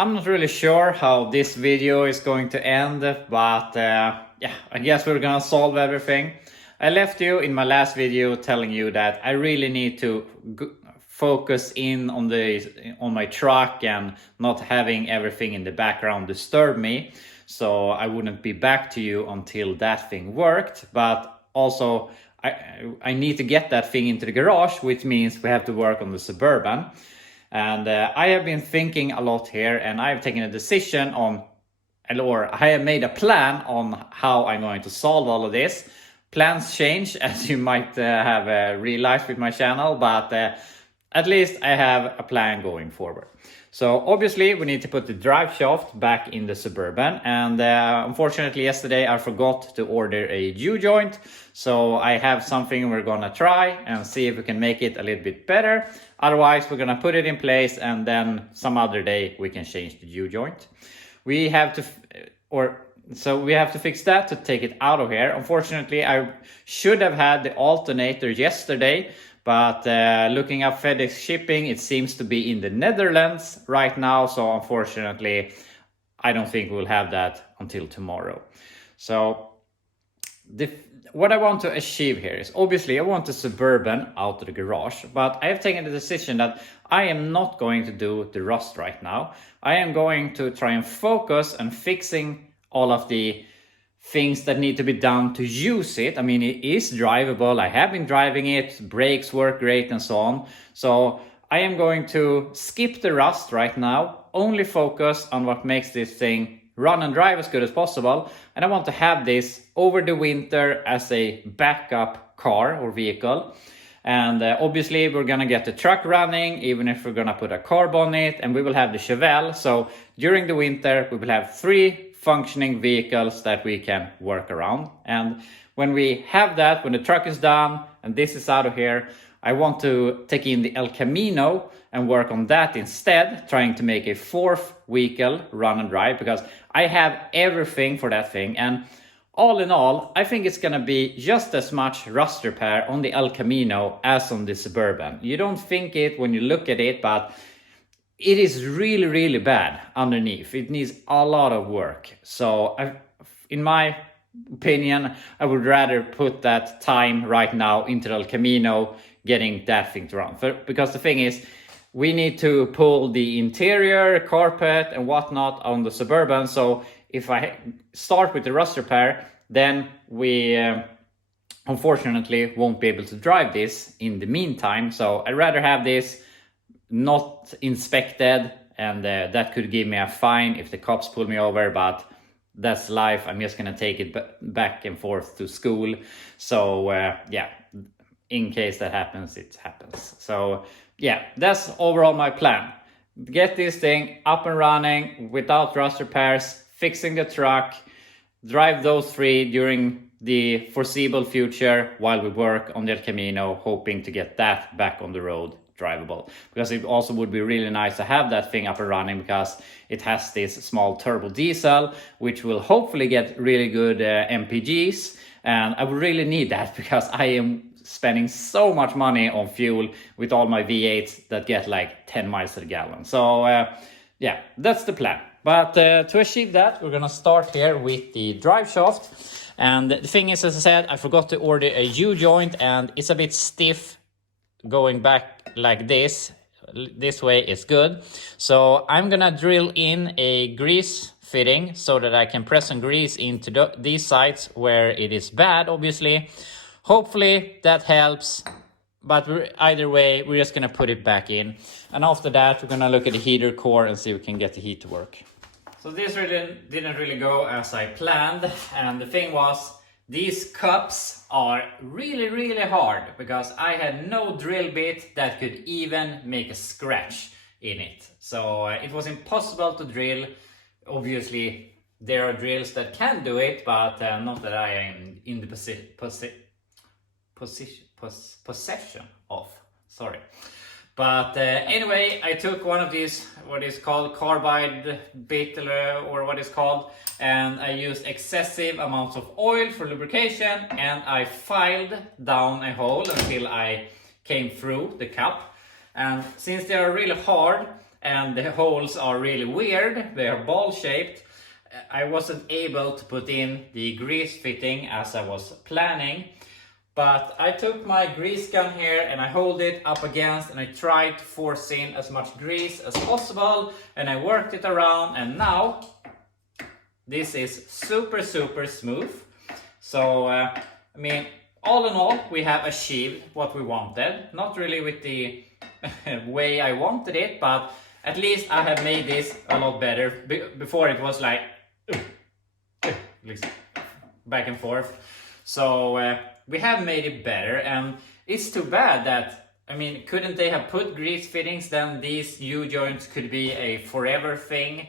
I'm not really sure how this video is going to end, but yeah, I guess we're gonna solve everything. I left you in my last video telling you that I really need to focus in on my truck and not having everything in the background disturb me, so I wouldn't be back to you until that thing worked. But also I need to get that thing into the garage, which means we have to work on the Suburban. And I have been thinking a lot here, and I have taken a decision on, or I have made a plan on how I'm going to solve all of this. Plans change, as you might have realized with my channel, but at least I have a plan going forward. So obviously we need to put the drive shaft back in the Suburban, and unfortunately yesterday I forgot to order a U-joint, so I have something we're gonna try and see if we can make it a little bit better. Otherwise we're gonna put it in place, and then some other day we can change the U-joint. We have to fix that to take it out of here. Unfortunately, I should have had the alternator yesterday, but looking up FedEx shipping, it seems to be in the Netherlands right now. So unfortunately, I don't think we'll have that until tomorrow. So what I want to achieve here is, obviously I want the Suburban out of the garage, but I have taken the decision that I am not going to do the rust right now. I am going to try and focus on fixing all of the things that need to be done to use it. I mean, it is drivable. I have been driving it, brakes work great and so on. So I am going to skip the rust right now, only focus on what makes this thing run and drive as good as possible. And I want to have this over the winter as a backup car or vehicle. And obviously we're gonna get the truck running, even if we're gonna put a carb on it, and we will have the Chevelle. So during the winter we will have 3 functioning vehicles that we can work around. And when we have that, when the truck is done and this is out of here, I want to take in the El Camino and work on that instead, trying to make a 4th vehicle run and drive, because I have everything for that thing. And all in all, I think it's gonna be just as much rust repair on the El Camino as on the Suburban. You don't think it when you look at it, but it is really, really bad underneath. It needs a lot of work. So in my opinion, I would rather put that time right now into El Camino, getting that thing to run. Because the thing is, we need to pull the interior, carpet and whatnot on the Suburban. So if I start with the rust repair, then we unfortunately won't be able to drive this in the meantime. So I'd rather have this not inspected, and that could give me a fine if the cops pull me over, but that's life. I'm just gonna take it back and forth to school. So yeah, in case that happens, it happens. So yeah, that's overall my plan. Get this thing up and running without rust repairs, fixing the truck, drive those 3 during the foreseeable future while we work on the El Camino, hoping to get that back on the road drivable. Because it also would be really nice to have that thing up and running, because it has this small turbo diesel, which will hopefully get really good MPGs. And I would really need that, because I am spending so much money on fuel with all my V8s that get like 10 miles per gallon. So yeah, that's the plan. But to achieve that, we're gonna start here with the drive shaft. And the thing is, as I said, I forgot to order a U-joint, and it's a bit stiff going back like this. This way is good. So I'm gonna drill in a grease fitting so that I can press some grease into these sides where it is bad, obviously. Hopefully that helps, but either way, we're just gonna put it back in. And after that, we're gonna look at the heater core and see if we can get the heat to work. So this didn't really go as I planned. And the thing was, these cups are really, really hard, because I had no drill bit that could even make a scratch in it. So it was impossible to drill. Obviously, there are drills that can do it, but not that I am in the possession of. Sorry. But anyway, I took one of these, what is called carbide bit, or what is called, and I used excessive amounts of oil for lubrication, and I filed down a hole until I came through the cup. And since they are really hard, and the holes are really weird. They are ball shaped. I wasn't able to put in the grease fitting as I was planning, but I took my grease gun here and I hold it up against and I tried to force in as much grease as possible, and I worked it around, and now this is super smooth. So I mean, all in all, we have achieved what we wanted. Not really with the way I wanted it, but at least I have made this a lot better. Before it was like back and forth. So we have made it better, and it's too bad that, I mean, couldn't they have put grease fittings? Then these U-joints could be a forever thing.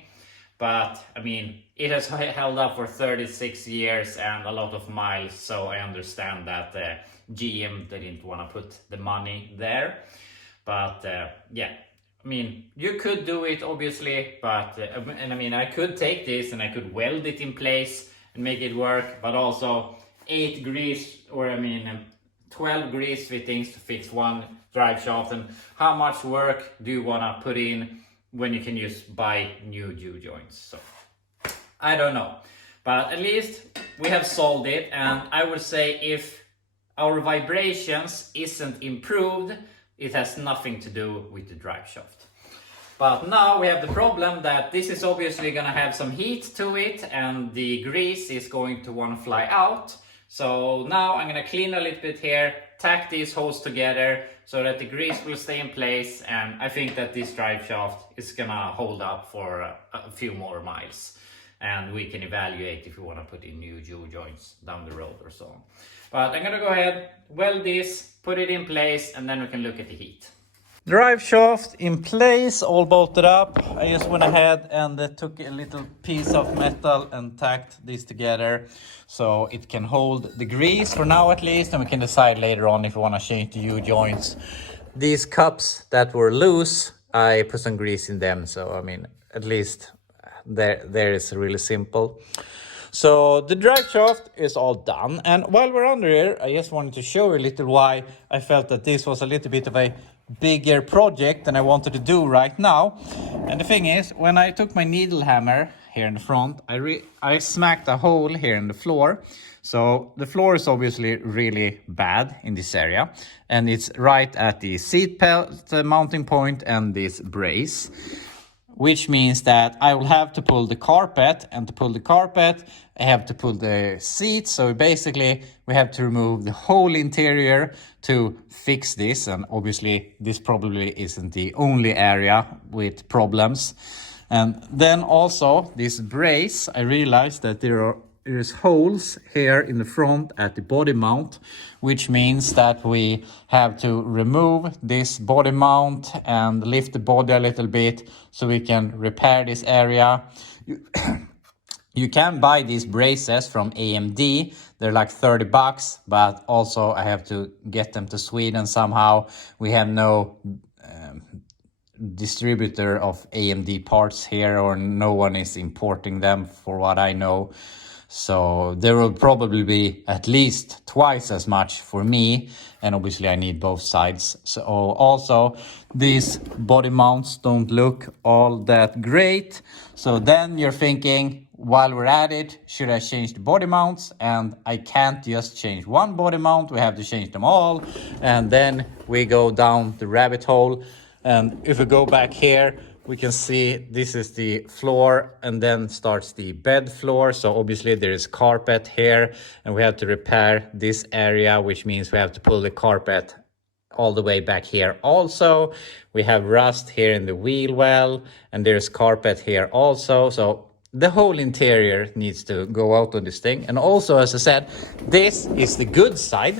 But I mean, it has held up for 36 years and a lot of miles, so I understand that GM didn't want to put the money there. But yeah, I mean, you could do it obviously, but and I mean, I could take this and I could weld it in place and make it work, but also 8 grease, or I mean 12 grease fittings to fix one drive shaft, and how much work do you want to put in when you can just buy new U-joints? So I don't know, but at least we have solved it. And I would say if our vibrations isn't improved, it has nothing to do with the drive shaft. But now we have the problem that this is obviously going to have some heat to it, and the grease is going to want to fly out. So now I'm going to clean a little bit here, tack these holes together so that the grease will stay in place, and I think that this drive shaft is going to hold up for a few more miles, and we can evaluate if we want to put in new U-joints down the road or so on. But I'm going to go ahead, weld this, put it in place, and then we can look at the heat. Drive shaft in place, all bolted up. I just went ahead and took a little piece of metal and tacked this together so it can hold the grease for now at least, and we can decide later on if we want to change the U-joints. These cups that were loose, I put some grease in them, so I mean, at least there is really simple. So the drive shaft is all done, and while we're under here, I just wanted to show you a little why I felt that this was a little bit of a bigger project than I wanted to do right now. And the thing is, when I took my needle hammer here in the front, I smacked a hole here in the floor. So the floor is obviously really bad in this area, and it's right at the seat belt mounting point and this brace, which means that I will have to pull the carpet, and to pull the carpet I have to pull the seat. So basically we have to remove the whole interior to fix this, and obviously this probably isn't the only area with problems. And then also this brace, I realized that there's holes here in the front at the body mount, which means that we have to remove this body mount and lift the body a little bit so we can repair this area. You can buy these braces from AMD. They're like $30, but also I have to get them to Sweden somehow. We have no distributor of AMD parts here, or no one is importing them for what I know. So there will probably be at least twice as much for me, and obviously I need both sides. So also these body mounts don't look all that great. So then you're thinking, while we're at it, should I change the body mounts? And I can't just change one body mount, we have to change them all. And then we go down the rabbit hole. And if we go back here, we can see this is the floor, and then starts the bed floor. So obviously there is carpet here, and we have to repair this area, which means we have to pull the carpet all the way back here. Also, we have rust here in the wheel well, and there's carpet here also. So the whole interior needs to go out on this thing. And also, as I said, this is the good side.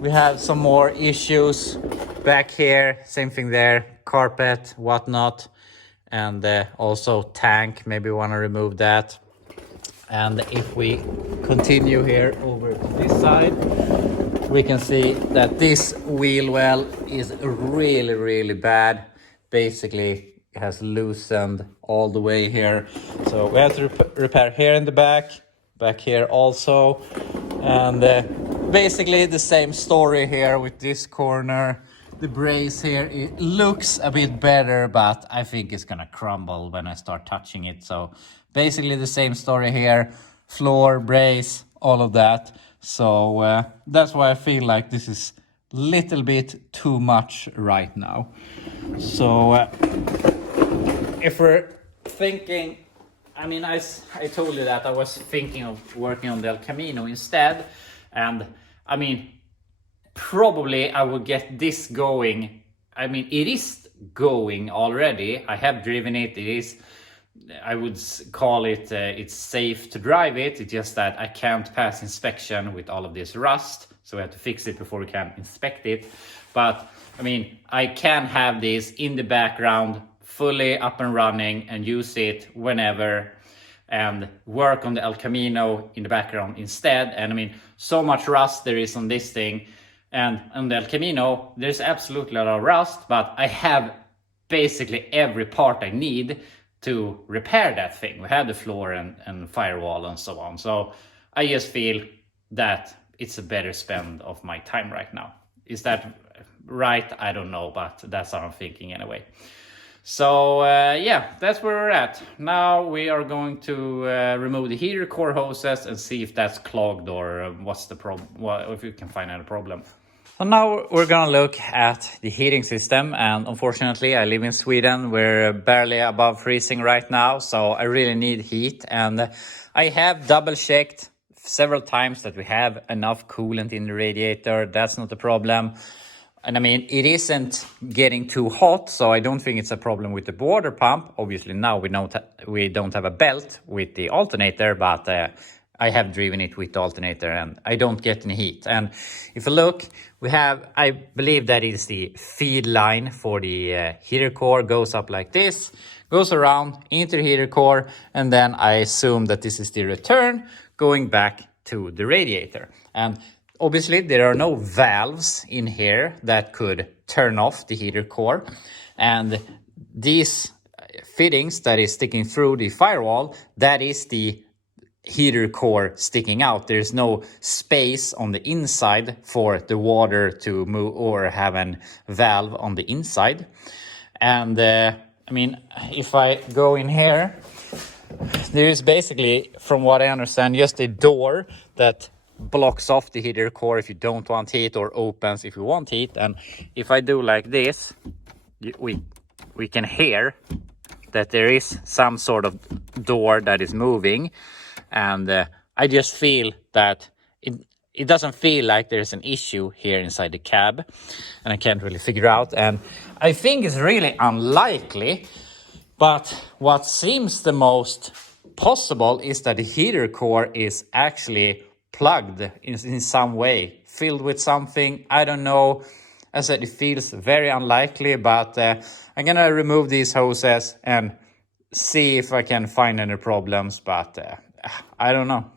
We have some more issues back here, same thing there, carpet, whatnot, and also tank, maybe we want to remove that. And if we continue here over to this side, we can see that this wheel well is really bad. Basically it has loosened all the way here, so we have to repair here in the back here also. And basically the same story here with this corner. the brace here, it looks a bit better, but I think it's gonna crumble when I start touching it. So basically the same story here, floor, brace, all of that. So that's why I feel like this is a little bit too much right now. So if we're thinking, I mean, I told you that I was thinking of working on the El Camino instead. And I mean, probably I will get this going. I mean, it is going already. I have driven it. It is, I would call it, it's safe to drive it. It's just that I can't pass inspection with all of this rust. So we have to fix it before we can inspect it. But I mean, I can have this in the background, fully up and running, and use it whenever, and work on the El Camino in the background instead. And I mean, so much rust there is on this thing. And on the El Camino, there's absolutely a lot of rust, but I have basically every part I need to repair that thing. We have the floor and firewall and so on. So I just feel that it's a better spend of my time right now. Is that right? I don't know, but that's how I'm thinking anyway. So yeah, that's where we're at. Now we are going to remove the heater core hoses and see if that's clogged or what's the problem, if you can find any problem. So now we're gonna look at the heating system, and unfortunately I live in Sweden. We're barely above freezing right now, so I really need heat. And I have double checked several times that we have enough coolant in the radiator. That's not a problem. And I mean, it isn't getting too hot, so I don't think it's a problem with the water pump. Obviously now we don't have a belt with the alternator, but I have driven it with the alternator and I don't get any heat. And if you look, we have, I believe that is the feed line for the heater core, goes up like this, goes around into the heater core, and then I assume that this is the return going back to the radiator. And obviously there are no valves in here that could turn off the heater core. And these fittings that is sticking through the firewall, that is the heater core sticking out. There's no space on the inside for the water to move or have a valve on the inside. And I mean, if I go in here, there is basically, from what I understand, just a door that blocks off the heater core if you don't want heat, or opens if you want heat. And if I do like this, we can hear that there is some sort of door that is moving. And I just feel that it doesn't feel like there's an issue here inside the cab, and I can't really figure out. And I think it's really unlikely, but what seems the most possible is that the heater core is actually plugged in some way, filled with something. I don't know. As I said, it feels very unlikely, but I'm gonna remove these hoses and see if I can find any problems, but I don't know.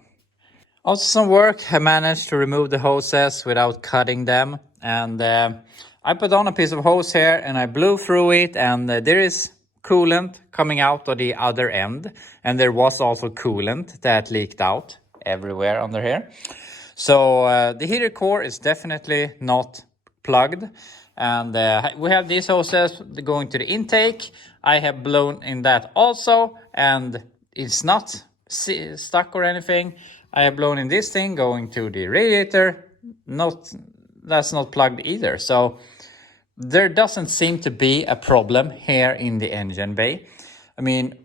After some work, I managed to remove the hoses without cutting them, and I put on a piece of hose here and I blew through it, and there is coolant coming out of the other end, and there was also coolant that leaked out everywhere under here. So the heater core is definitely not plugged, and we have these hoses going to the intake. I have blown in that also, and it's not stuck or anything. I have blown in this thing going to the radiator. That's not plugged either. So there doesn't seem to be a problem here in the engine bay. I mean,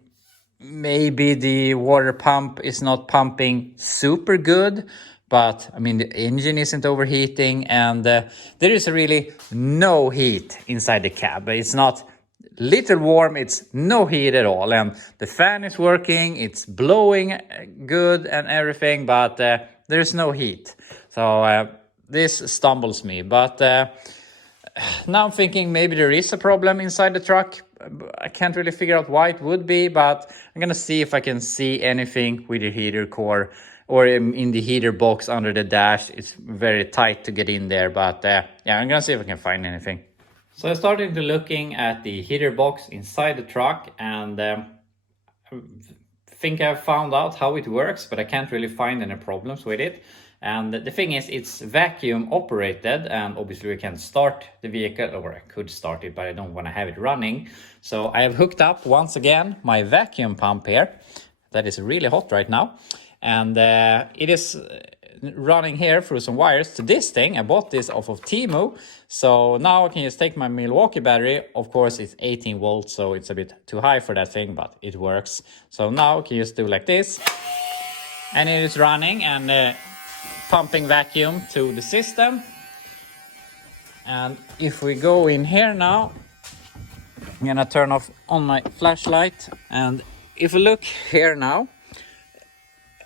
maybe the water pump is not pumping super good, but I mean, the engine isn't overheating, and there is really no heat inside the cab. It's not little warm, it's no heat at all, and the fan is working, it's blowing good and everything, but there's no heat. So this stumbles me, but now I'm thinking maybe there is a problem inside the truck. I can't really figure out why it would be, but I'm gonna see if I can see anything with the heater core or in the heater box under the dash. It's very tight to get in there, but yeah, I'm gonna see if I can find anything. So I started looking at the heater box inside the truck, and I think I found out how it works, but I can't really find any problems with it. And the thing is, it's vacuum operated, and obviously we can start the vehicle, or I could start it, but I don't want to have it running. So I have hooked up once again my vacuum pump here that is really hot right now, and it is running here through some wires to this thing. I bought this off of Temu, so now I can just take my Milwaukee battery. Of course it's 18 volts, so it's a bit too high for that thing, but it works. So now I can just do like this, and it is running and pumping vacuum to the system. And if we go in here now, I'm gonna turn off on my flashlight, and if we look here now,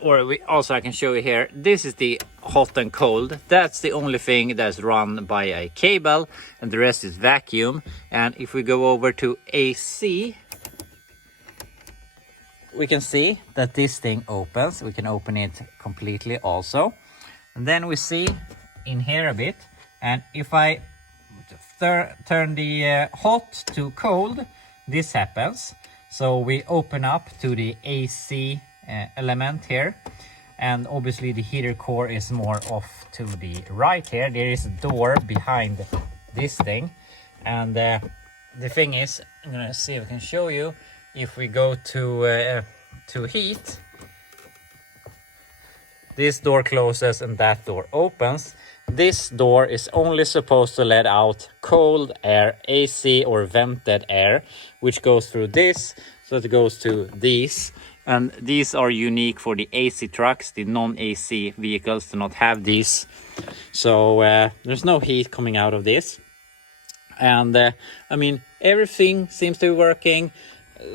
or I can show you here, this is the hot and cold. That's the only thing that's run by a cable, and the rest is vacuum. And if we go over to AC, we can see that this thing opens. We can open it completely also. And then we see in here a bit, and if I turn the hot to cold, this happens. So we open up to the AC element here, and obviously the heater core is more off to the right here. There is a door behind this thing, and the thing is, I'm gonna see if I can show you. If we go to heat, this door closes and that door opens. This door is only supposed to let out cold air, AC or vented air, which goes through this, so it goes to these. And these are unique for the AC trucks. The non-AC vehicles do not have these. So there's no heat coming out of this. And I mean, everything seems to be working.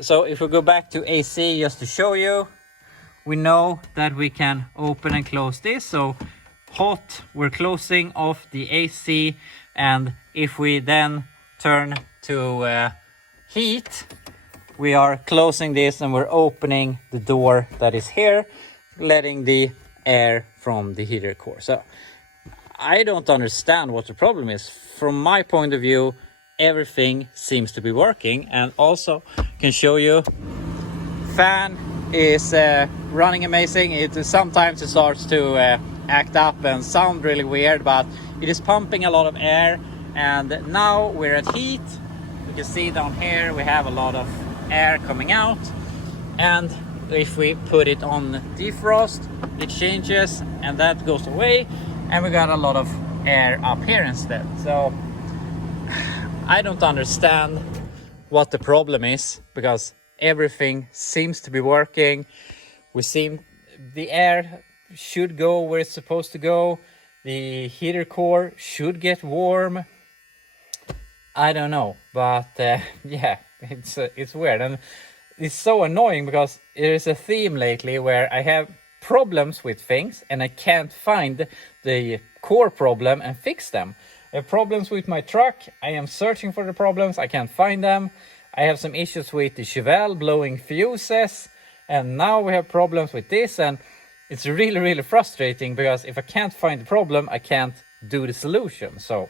So if we go back to AC just to show you, we know that we can open and close this. So hot, we're closing off the AC. And if we then turn to heat, we are closing this and we're opening the door that is here, letting the air from the heater core. So I don't understand what the problem is. From my point of view, everything seems to be working. And also can show you, fan is running amazing. Sometimes it starts to act up and sound really weird, but it is pumping a lot of air. And now we're at heat. You can see down here we have a lot of air coming out, and if we put it on defrost, it changes and that goes away, and we got a lot of air up here instead. So I don't understand what the problem is, because everything seems to be working. The air should go where it's supposed to go. The heater core should get warm. I don't know, but yeah, it's weird, and it's so annoying because there is a theme lately where I have problems with things and I can't find the core problem and fix them. I have problems with my truck. I am searching for the problems. I can't find them. I have some issues with the Chevelle blowing fuses, and now we have problems with this, and it's really, really frustrating because if I can't find the problem, I can't do the solution. So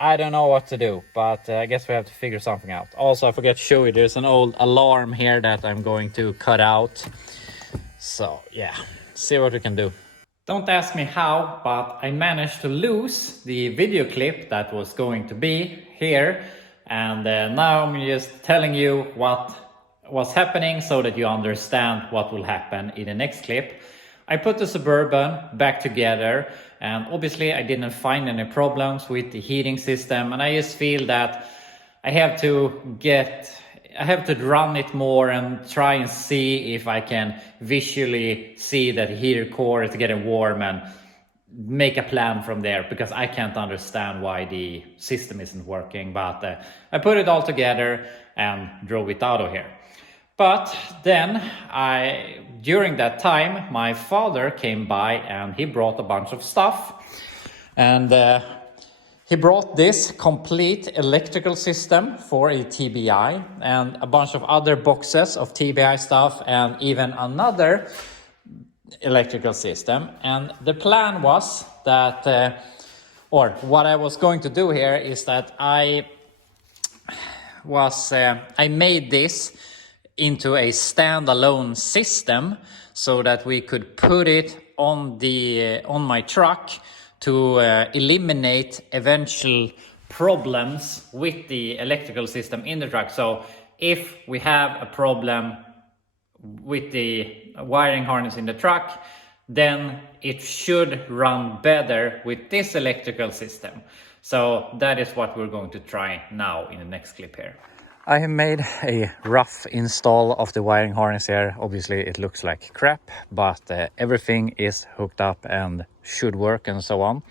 I don't know what to do, but I guess we have to figure something out. Also, I forgot to show you, there's an old alarm here that I'm going to cut out. So yeah, see what we can do. Don't ask me how, but I managed to lose the video clip that was going to be here. And now I'm just telling you what was happening so that you understand what will happen in the next clip. I put the Suburban back together, and obviously I didn't find any problems with the heating system, and I just feel that I have to run it more and try and see if I can visually see that the heater core is getting warm and make a plan from there, because I can't understand why the system isn't working. But I put it all together and drove it out of here. But then during that time, my father came by and he brought a bunch of stuff. And he brought this complete electrical system for a TBI and a bunch of other boxes of TBI stuff and even another electrical system. And the plan was that, or what I was going to do here is that I made this into a standalone system so that we could put it on my truck to eliminate eventual problems with the electrical system in the truck. So if we have a problem with the wiring harness in the truck, then it should run better with this electrical system. So that is what we're going to try now in the next clip here. I have made a rough install of the wiring harness here. Obviously it looks like crap, but everything is hooked up and should work and so on.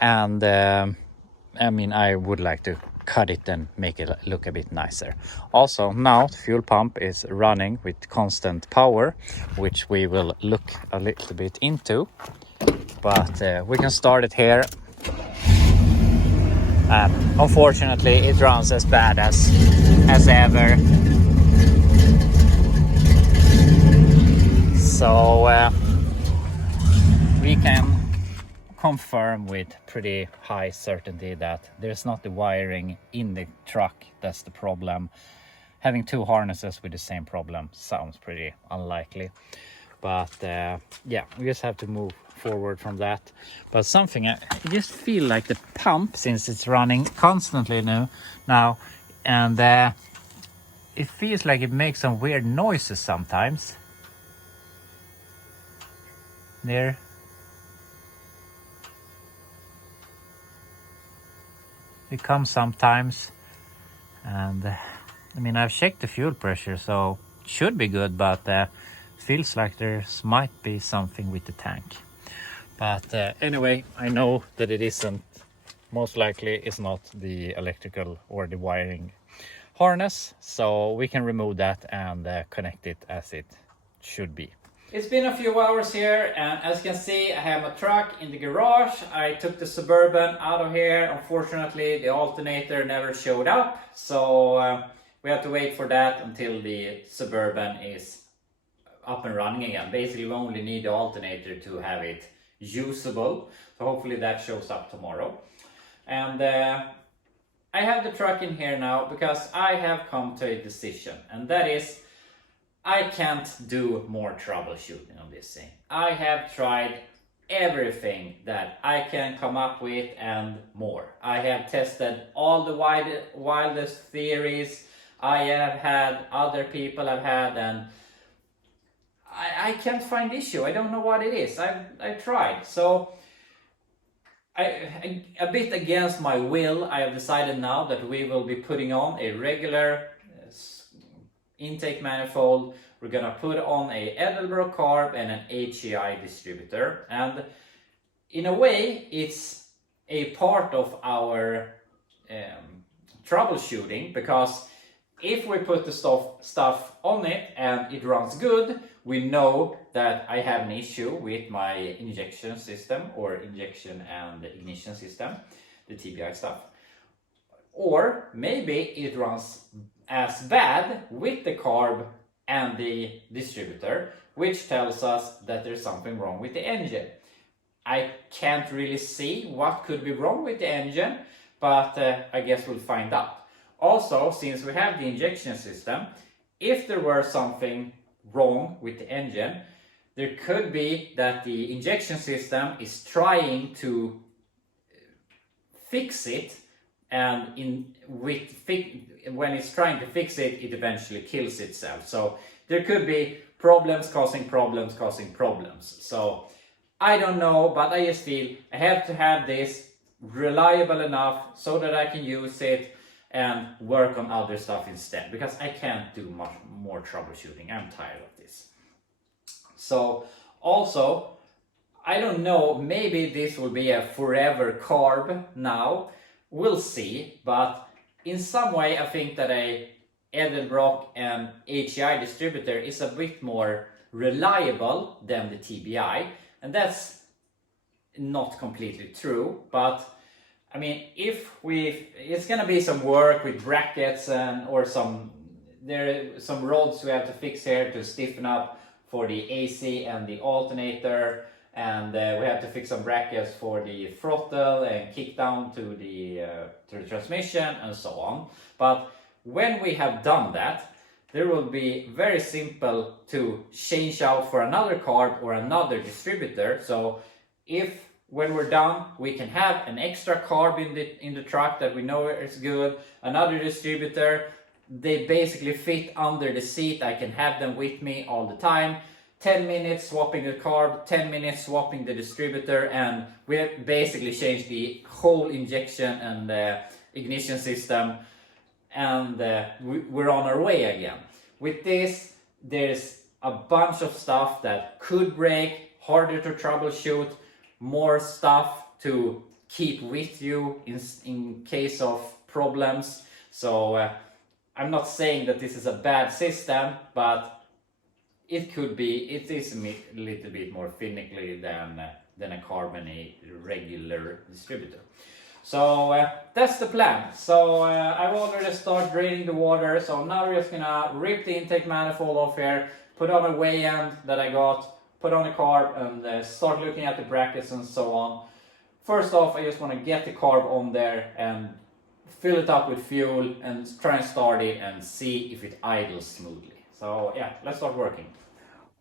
And I mean, I would like to cut it and make it look a bit nicer. Also, now the fuel pump is running with constant power, which we will look a little bit into. But we can start it here. Unfortunately, it runs as bad as ever. So we can confirm with pretty high certainty that there's not the wiring in the truck that's the problem. Having two harnesses with the same problem sounds pretty unlikely. But yeah, we just have to move forward from that. But something, I just feel like the pump, since it's running constantly now, and it feels like it makes some weird noises sometimes. There. It comes sometimes, and I mean, I've checked the fuel pressure, so it should be good, but feels like there might be something with the tank. But anyway, I know that it isn't, most likely it's not the electrical or the wiring harness, so we can remove that and connect it as it should be. It's been a few hours here, and as you can see, I have a truck in the garage. I took the Suburban out of here. Unfortunately, the alternator never showed up, so we have to wait for that until the Suburban is up and running again. Basically, we only need the alternator to have it usable, so hopefully that shows up tomorrow. And I have the truck in here now because I have come to a decision, and that is I can't do more troubleshooting on this thing. I have tried everything that I can come up with and more. I have tested all the wildest theories I have had, other people have had, and I can't find issue. I don't know what it is. I've tried. So I a bit against my will, I have decided now that we will be putting on a regular intake manifold. We're gonna put on a Edelbrock carb and an HEI distributor, and in a way it's a part of our troubleshooting, because if we put the stuff on it and it runs good, we know that I have an issue with my injection system, or injection and ignition system, the TBI stuff. Or maybe it runs as bad with the carb and the distributor, which tells us that there's something wrong with the engine. I can't really see what could be wrong with the engine, but I guess we'll find out. Also, since we have the injection system, if there were something wrong with the engine, there could be that the injection system is trying to fix it, and when it's trying to fix it, it eventually kills itself. So there could be problems causing problems causing problems. So I don't know, but I just feel I have to have this reliable enough so that I can use it and work on other stuff instead, because I can't do much more troubleshooting. I'm tired of this. So also, I don't know, maybe this will be a forever carb now. We'll see, but in some way I think that a Edelbrock and HEI distributor is a bit more reliable than the TBI, and that's not completely true. But I mean, it's gonna be some work with brackets or some rods we have to fix here to stiffen up for the AC and the alternator, and we have to fix some brackets for the throttle and kick down to the transmission and so on. But when we have done that, there will be very simple to change out for another carb or another distributor. So if when we're done, we can have an extra carb in the truck that we know is good, another distributor. They basically fit under the seat. I can have them with me all the time. 10 minutes swapping the carb, 10 minutes swapping the distributor, and we have basically changed the whole injection and ignition system, and we're on our way again. With this, there's a bunch of stuff that could break, harder to troubleshoot, more stuff to keep with you in case of problems. So I'm not saying that this is a bad system, but it is a little bit more finicky than a carb and a regular distributor. So that's the plan. So I've already started draining the water. So now we're just gonna rip the intake manifold off here, put on a weigh end that I got, put on the carb, and start looking at the brackets and so on. First off, I just want to get the carb on there and fill it up with fuel and try and start it and see if it idles smoothly. So yeah, let's start working.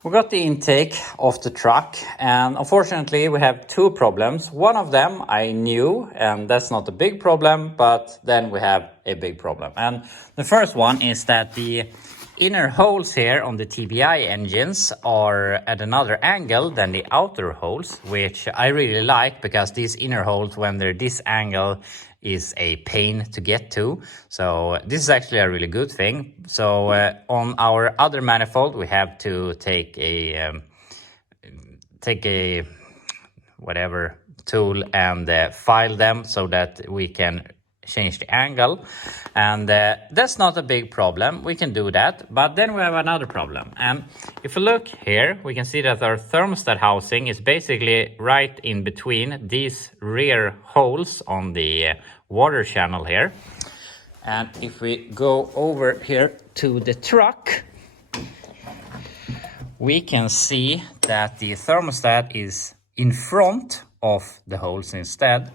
We got the intake of the truck, and unfortunately we have two problems. One of them I knew, and that's not a big problem, but then we have a big problem. And the first one is that the inner holes here on the TBI engines are at another angle than the outer holes, which I really like, because these inner holes, when they're this angle, is a pain to get to. So this is actually a really good thing. So on our other manifold, we have to take a whatever tool and file them so that we can change the angle, and that's not a big problem. We can do that, but then we have another problem. And if you look here, we can see that our thermostat housing is basically right in between these rear holes on the water channel here. And if we go over here to the truck, we can see that the thermostat is in front of the holes instead,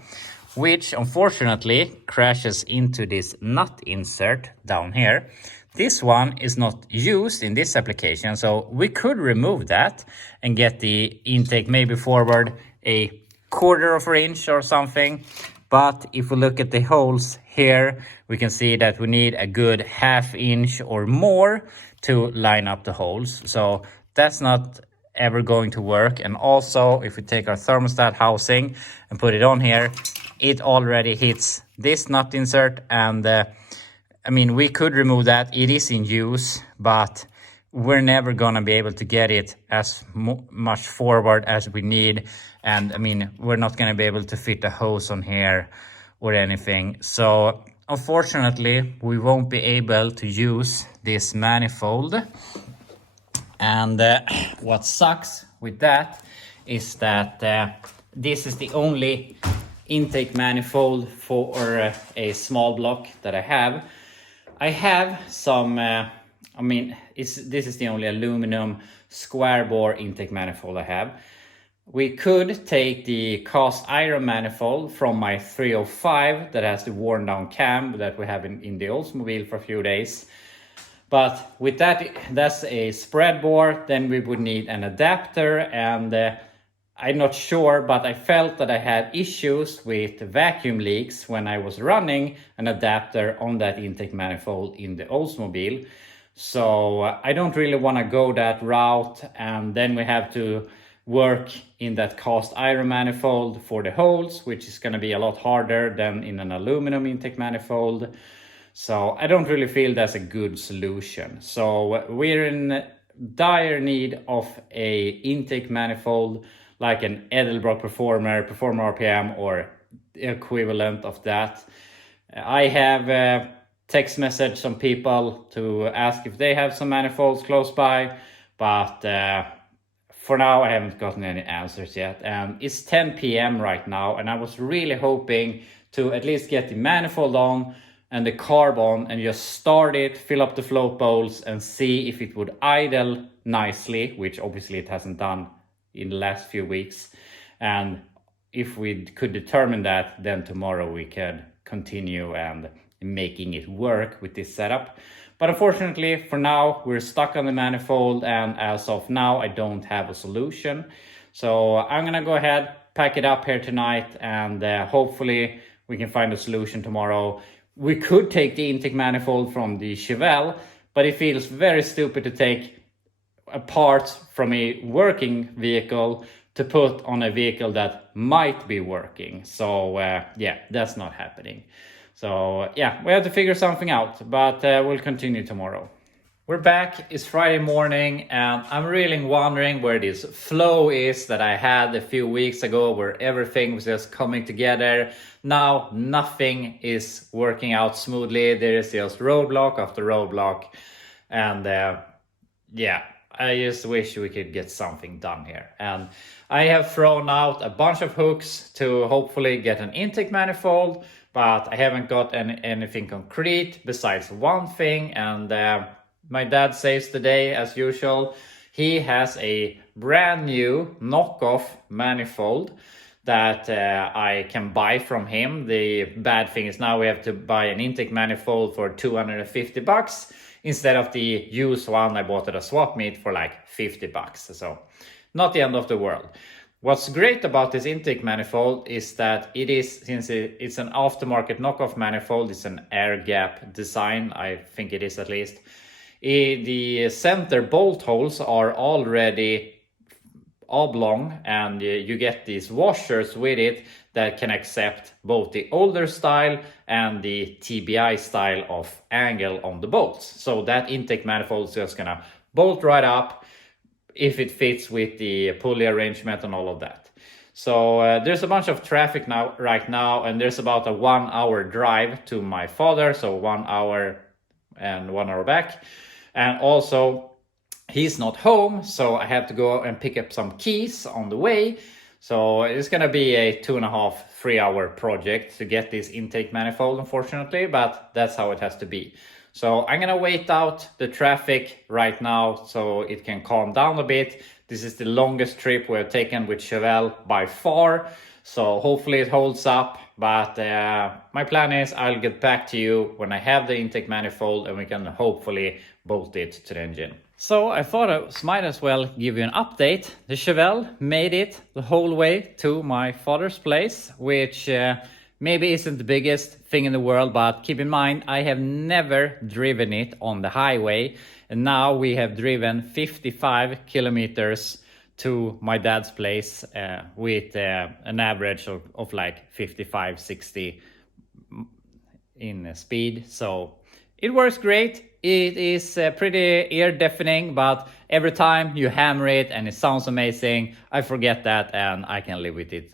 which unfortunately crashes into this nut insert down here. This one is not used in this application, so we could remove that and get the intake maybe forward a 1/4 of an inch or something. But if we look at the holes here, we can see that we need a good 1/2 inch or more to line up the holes. So that's not ever going to work. And also, if we take our thermostat housing and put it on here, it already hits this nut insert, and I mean, we could remove that. It is in use, but we're never gonna be able to get it as much forward as we need. And I mean, we're not gonna be able to fit a hose on here or anything. So unfortunately, we won't be able to use this manifold. And what sucks with that is that this is the only intake manifold for a small block that I have. I have some, this is the only aluminum square bore intake manifold I have. We could take the cast iron manifold from my 305 that has the worn down cam that we have in the Oldsmobile for a few days. But with that, that's a spread bore, then we would need an adapter, and I'm not sure, but I felt that I had issues with vacuum leaks when I was running an adapter on that intake manifold in the Oldsmobile. So I don't really want to go that route, and then we have to work in that cast iron manifold for the holes, which is going to be a lot harder than in an aluminum intake manifold. So I don't really feel that's a good solution. So we're in dire need of a intake manifold like an Edelbrock Performer RPM or equivalent of that. I have text messaged some people to ask if they have some manifolds close by, but for now I haven't gotten any answers yet. It's 10 p.m. right now, and I was really hoping to at least get the manifold on and the carb on and just start it, fill up the float bowls and see if it would idle nicely, which obviously it hasn't done in the last few weeks. And if we could determine that, then tomorrow we can continue and making it work with this setup. But unfortunately, for now, we're stuck on the manifold, and as of now, I don't have a solution. So I'm gonna go ahead, pack it up here tonight, and hopefully we can find a solution tomorrow. We could take the intake manifold from the Chevelle, but it feels very stupid to take a part from a working vehicle to put on a vehicle that might be working. So yeah, that's not happening. So yeah, we have to figure something out, but we'll continue tomorrow. We're back, it's Friday morning, and I'm really wondering where this flow is that I had a few weeks ago, where everything was just coming together. Now nothing is working out smoothly. There is just roadblock after roadblock, and yeah, I just wish we could get something done here. And I have thrown out a bunch of hooks to hopefully get an intake manifold, but I haven't got anything concrete besides one thing. And my dad says today, as usual, he has a brand new knockoff manifold that I can buy from him. The bad thing is now we have to buy an intake manifold for $250 instead of the used one I bought at a swap meet for like $50. So not the end of the world. What's great about this intake manifold is that it is, since it's an aftermarket knockoff manifold, it's an air gap design, I think it is at least. The center bolt holes are already oblong, and you get these washers with it that can accept both the older style and the TBI style of angle on the bolts. So that intake manifold is just gonna bolt right up if it fits with the pulley arrangement and all of that. So there's a bunch of traffic right now, and there's about a 1 hour drive to my father, so 1 hour and 1 hour back. And also, he's not home, so I have to go and pick up some keys on the way. So it's gonna be a 2.5-3 hour project to get this intake manifold, unfortunately, but that's how it has to be. So I'm gonna wait out the traffic right now so it can calm down a bit. This is the longest trip we've taken with Chevelle by far, so hopefully it holds up. But my plan is I'll get back to you when I have the intake manifold and we can hopefully bolt it to the engine. So I thought I might as well give you an update. The Chevelle made it the whole way to my father's place, which maybe isn't the biggest thing in the world, but keep in mind, I have never driven it on the highway. And now we have driven 55 kilometers to my dad's place with an average of like 55-60 in speed. So it works great. It is pretty ear deafening, but every time you hammer it and it sounds amazing, I forget that and I can live with it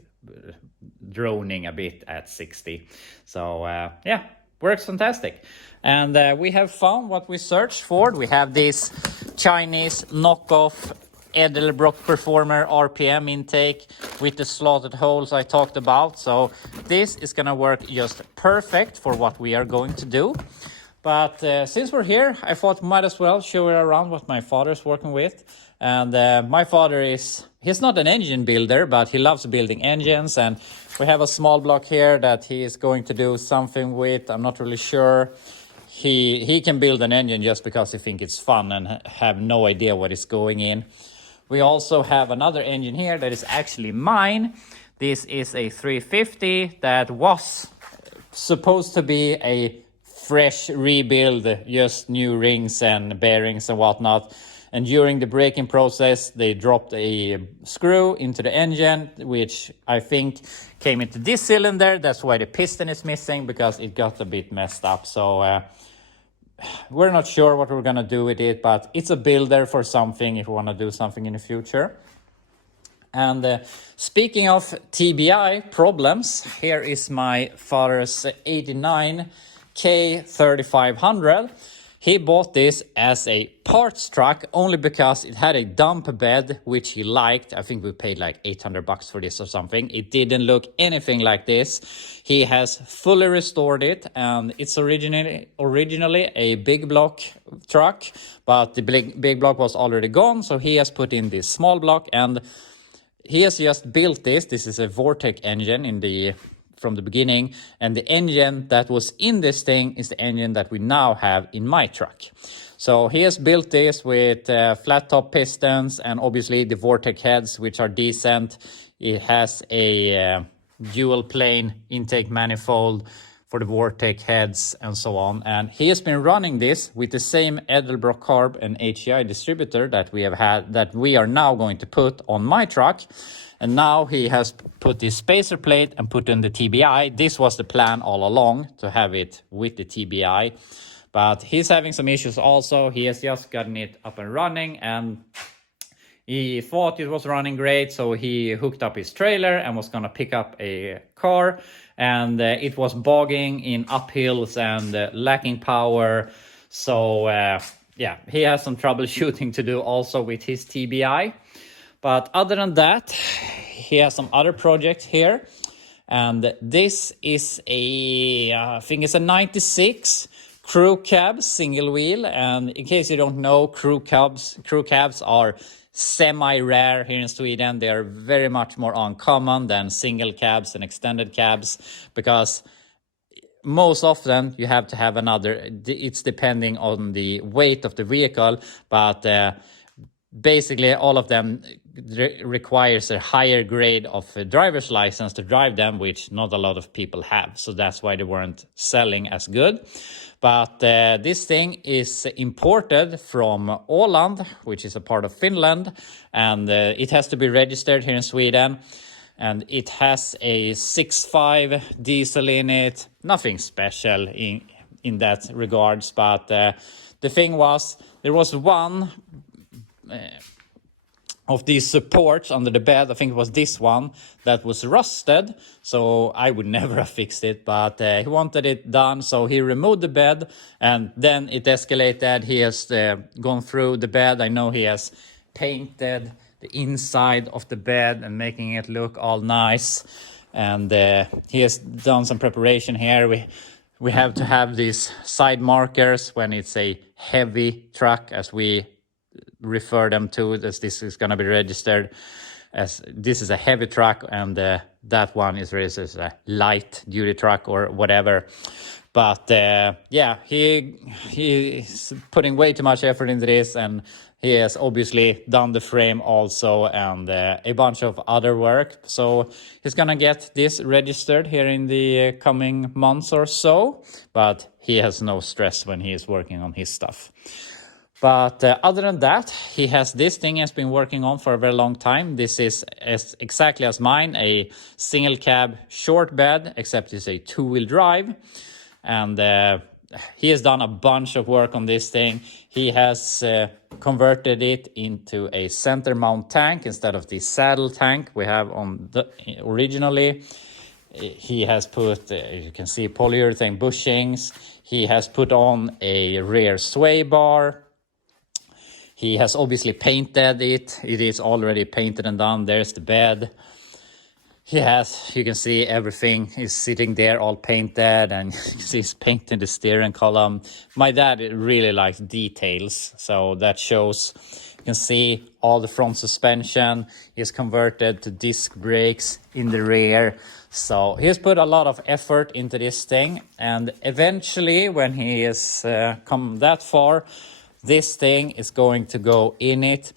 droning a bit at 60. So yeah, works fantastic. And we have found what we searched for. We have this Chinese knockoff Edelbrock Performer RPM intake with the slotted holes I talked about. So this is gonna work just perfect for what we are going to do. But since we're here, I thought might as well show you around what my father's working with. And my father he's not an engine builder, but he loves building engines. And we have a small block here that he is going to do something with. I'm not really sure. He can build an engine just because he thinks it's fun and have no idea what is going in. We also have another engine here that is actually mine. This is a 350 that was supposed to be a fresh rebuild, just new rings and bearings and whatnot. And during the braking process, they dropped a screw into the engine, which I think came into this cylinder. That's why the piston is missing, because it got a bit messed up. So we're not sure what we're gonna do with it, but it's a builder for something if we wanna do something in the future. And speaking of TBI problems, here is my father's 89 K3500. He bought this as a parts truck only because it had a dump bed, which he liked. I think we paid like $800 for this or something. It didn't look anything like this. He has fully restored it, and it's originally a big block truck, but the big block was already gone, so he has put in this small block, and he has just built this. This is a Vortec engine in the from the beginning, and the engine that was in this thing is the engine that we now have in my truck. So he has built this with flat top pistons and obviously the Vortec heads, which are decent. It has a dual plane intake manifold for the Vortec heads and so on. And he has been running this with the same Edelbrock carb and HEI distributor that we have had, that we are now going to put on my truck. And now he has put this spacer plate and put in the TBI. This was the plan all along, to have it with the TBI. But he's having some issues also. He has just gotten it up and running, and he thought it was running great, so he hooked up his trailer and was gonna pick up a car, and it was bogging in uphills and lacking power. So yeah, he has some troubleshooting to do also with his TBI. But other than that, he has some other projects here. And this is I think it's a 96 crew cab single wheel. And in case you don't know, crew cabs are semi-rare here in Sweden. They are very much more uncommon than single cabs and extended cabs, because most often you have to have another, it's depending on the weight of the vehicle, but basically all of them requires a higher grade of a driver's license to drive them, which not a lot of people have. So that's why they weren't selling as good. But this thing is imported from Åland, which is a part of Finland, and it has to be registered here in Sweden. And it has a 6.5 diesel in it. Nothing special in that regards, but the thing was, there was one of these supports under the bed, I think it was this one, that was rusted. So I would never have fixed it, but he wanted it done. So he removed the bed, and then it escalated. He has gone through the bed. I know he has painted the inside of the bed and making it look all nice. And he has done some preparation here. We have to have these side markers when it's a heavy truck, as we refer them to, as this is going to be registered as this is a heavy truck, and that one is registered as a light duty truck or whatever. But yeah, he's putting way too much effort into this, and he has obviously done the frame also, and a bunch of other work. So he's gonna get this registered here in the coming months or so, but he has no stress when he is working on his stuff. But other than that, he has this thing he has been working on for a very long time. This is exactly as mine, a single cab short bed, except it's a two-wheel drive. And he has done a bunch of work on this thing. He has converted it into a center mount tank instead of the saddle tank we have on the originally. He has put, you can see, polyurethane bushings. He has put on a rear sway bar. He has obviously painted it. It is already painted and done. There's the bed. He has, you can see everything is sitting there all painted, and you can see he's painting the steering column. My dad really likes details, so that shows. You can see all the front suspension is converted to disc brakes in the rear. So he has put a lot of effort into this thing, and eventually when he has come that far, this thing is going to go in it.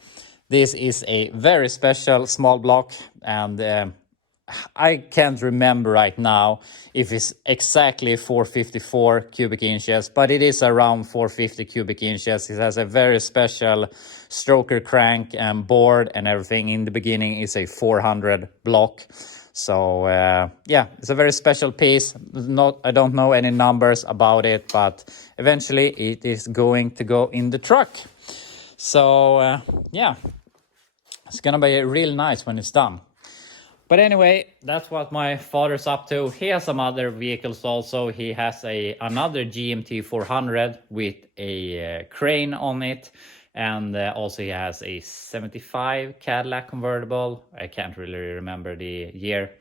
This is a very special small block, and I can't remember right now if it's exactly 454 cubic inches, but it is around 450 cubic inches. It has a very special stroker crank and board and everything. In the beginning, it's a 400 block. So yeah, it's a very special piece. I don't know any numbers about it, but eventually it is going to go in the truck. So yeah, it's gonna be real nice when it's done. But anyway, that's what my father's up to. He has some other vehicles also. He has another GMT 400 with a crane on it. And also he has a 75 Cadillac convertible. I can't really remember the year.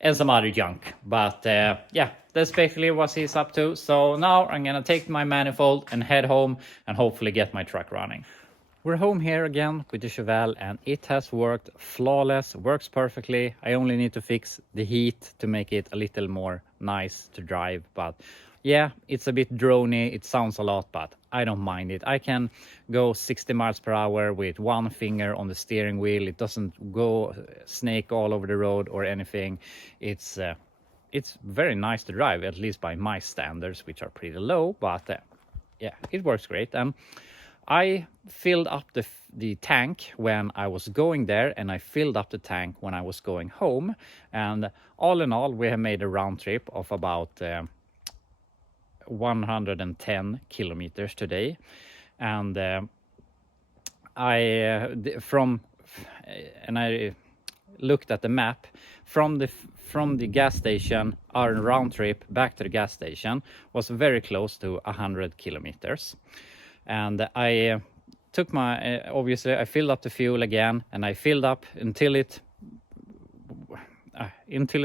And some other junk. But yeah, that's basically what he's up to. So now I'm going to take my manifold and head home and hopefully get my truck running. We're home here again with the Chevelle and it has worked flawless, works perfectly. I only need to fix the heat to make it a little more nice to drive. But yeah, it's a bit drony, it sounds a lot, but I don't mind it. I can go 60 miles per hour with one finger on the steering wheel. It doesn't go snake all over the road or anything. It's very nice to drive, at least by my standards, which are pretty low, but yeah, it works great. I filled up the tank when I was going there, and I filled up the tank when I was going home. And all in all, we have made a round trip of about 110 kilometers today. And I looked at the map from the gas station. Our round trip back to the gas station was very close to 100 kilometers. And I took my, obviously I filled up the fuel again, and I filled up until it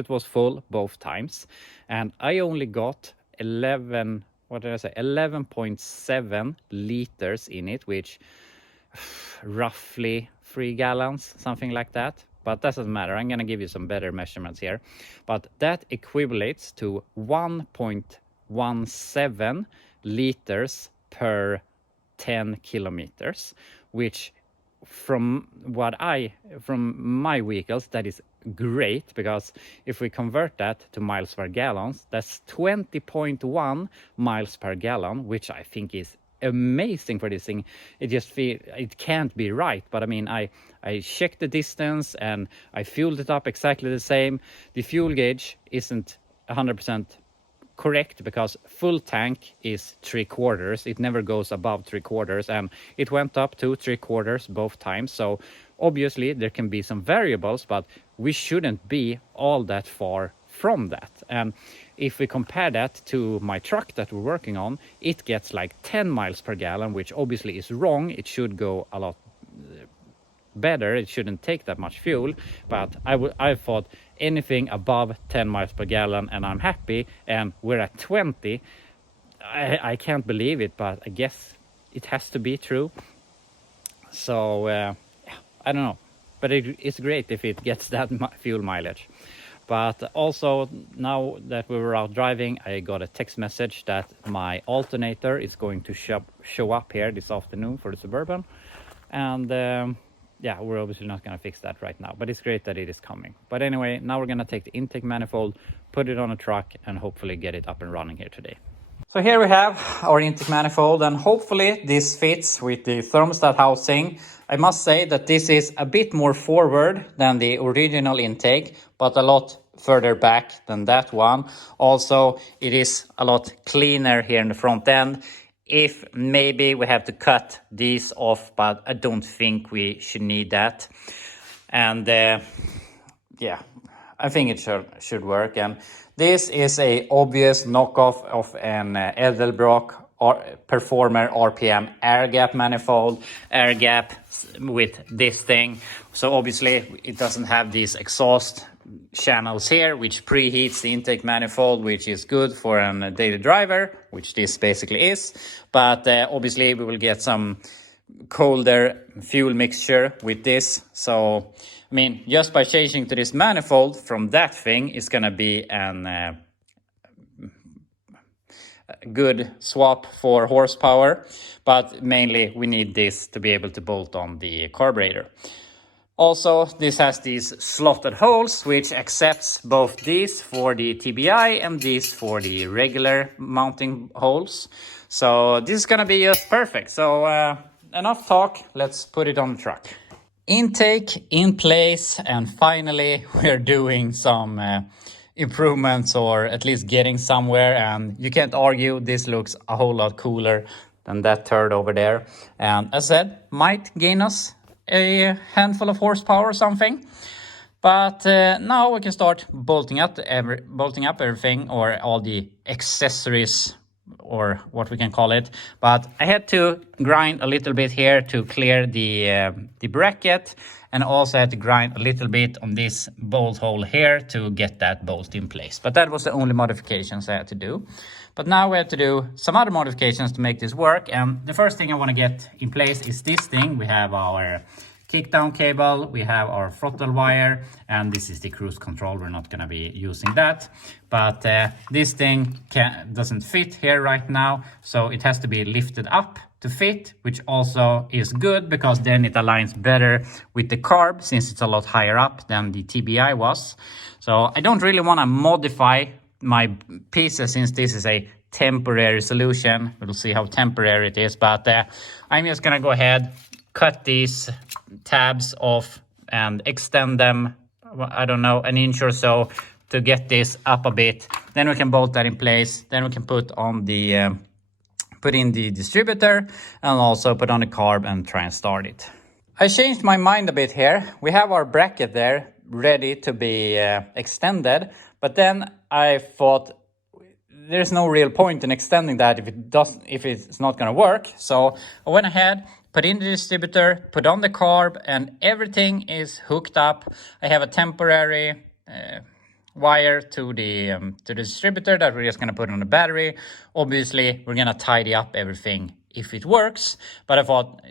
was full both times. And I only got 11.7 liters in it, which roughly 3 gallons, something like that. But that doesn't matter. I'm going to give you some better measurements here. But that equivalates to 1.17 liters per 10 kilometers, which from my vehicles, that is great, because if we convert that to miles per gallon, that's 20.1 miles per gallon, which I think is amazing for this thing. It can't be right, but I mean, I checked the distance and I fueled it up exactly the same. The fuel gauge isn't 100% correct, because full tank is 3/4. It never goes above 3/4, and it went up to 3/4 both times. So obviously there can be some variables, but we shouldn't be all that far from that. And if we compare that to my truck that we're working on, it gets like 10 miles per gallon, which obviously is wrong. It should go a lot better. It shouldn't take that much fuel, but I thought anything above 10 miles per gallon and I'm happy, and we're at 20. I can't believe it, but I guess it has to be true. So I don't know, but it's great if it gets that fuel mileage. But also, now that we were out driving, I got a text message that my alternator is going to show up here this afternoon for the Suburban. And yeah, we're obviously not going to fix that right now, but it's great that it is coming. But anyway, now we're going to take the intake manifold, put it on a truck, and hopefully get it up and running here today. So here we have our intake manifold, and hopefully this fits with the thermostat housing. I must say that this is a bit more forward than the original intake, but a lot further back than that one. Also, it is a lot cleaner here in the front end. If maybe we have to cut these off, but I don't think we should need that. And yeah, I think it should work. And this is a obvious knockoff of an Edelbrock Performer RPM air gap manifold, air gap with this thing. So obviously it doesn't have these exhaust channels here, which preheats the intake manifold, which is good for a daily driver, which this basically is. But obviously we will get some colder fuel mixture with this. So I mean, just by changing to this manifold from that thing is going to be an good swap for horsepower, but mainly we need this to be able to bolt on the carburetor. Also, this has these slotted holes, which accepts both these for the TBI and these for the regular mounting holes. So this is gonna be just perfect. So enough talk, let's put it on the truck. Intake in place, and finally we're doing some improvements, or at least getting somewhere, and you can't argue, this looks a whole lot cooler than that turd over there. And as I said, might gain us a handful of horsepower or something. But now we can start bolting up everything, or all the accessories or what we can call it. But I had to grind a little bit here to clear the bracket, and also had to grind a little bit on this bolt hole here to get that bolt in place. But that was the only modifications I had to do. But now we have to do some other modifications to make this work. And the first thing I want to get in place is this thing. We have our kickdown cable, we have our throttle wire, and this is the cruise control. We're not going to be using that, but this thing doesn't fit here right now, so it has to be lifted up to fit, which also is good because then it aligns better with the carb since it's a lot higher up than the TBI was. So I don't really want to modify my pieces since this is a temporary solution. We'll see how temporary it is, but I'm just going to go ahead, cut these tabs off and extend them, I don't know, an inch or so to get this up a bit. Then we can bolt that in place. Then we can put on the put in the distributor and also put on the carb and try and start it. I changed my mind a bit here. We have our bracket there ready to be extended, but then I thought there's no real point in extending that if it's not going to work. So I went ahead, put in the distributor, put on the carb, and everything is hooked up. I have a temporary wire to the distributor that we're just going to put on the battery. Obviously, we're going to tidy up everything if it works, but I thought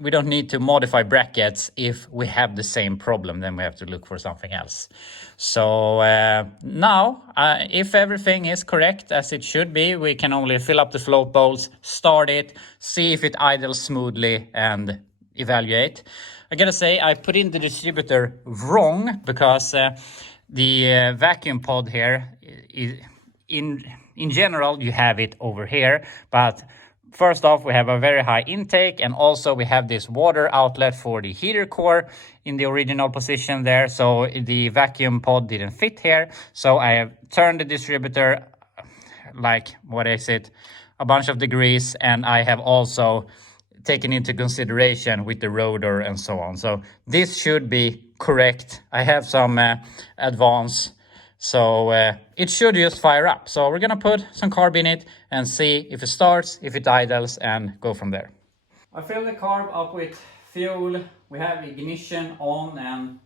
we don't need to modify brackets if we have the same problem. Then we have to look for something else. So now, if everything is correct as it should be, we can only fill up the float bolts, start it, see if it idles smoothly, and evaluate. I gotta say, I put in the distributor wrong because the vacuum pod here, in general, you have it over here, but first off, we have a very high intake, and also we have this water outlet for the heater core in the original position there. So the vacuum pod didn't fit here. So I have turned the distributor like, what is it, a bunch of degrees, and I have also taken into consideration with the rotor and so on. So this should be correct. I have some advance. So it should just fire up. So we're going to put some carb in it and see if it starts, if it idles, and go from there. I fill the carb up with fuel. We have ignition on and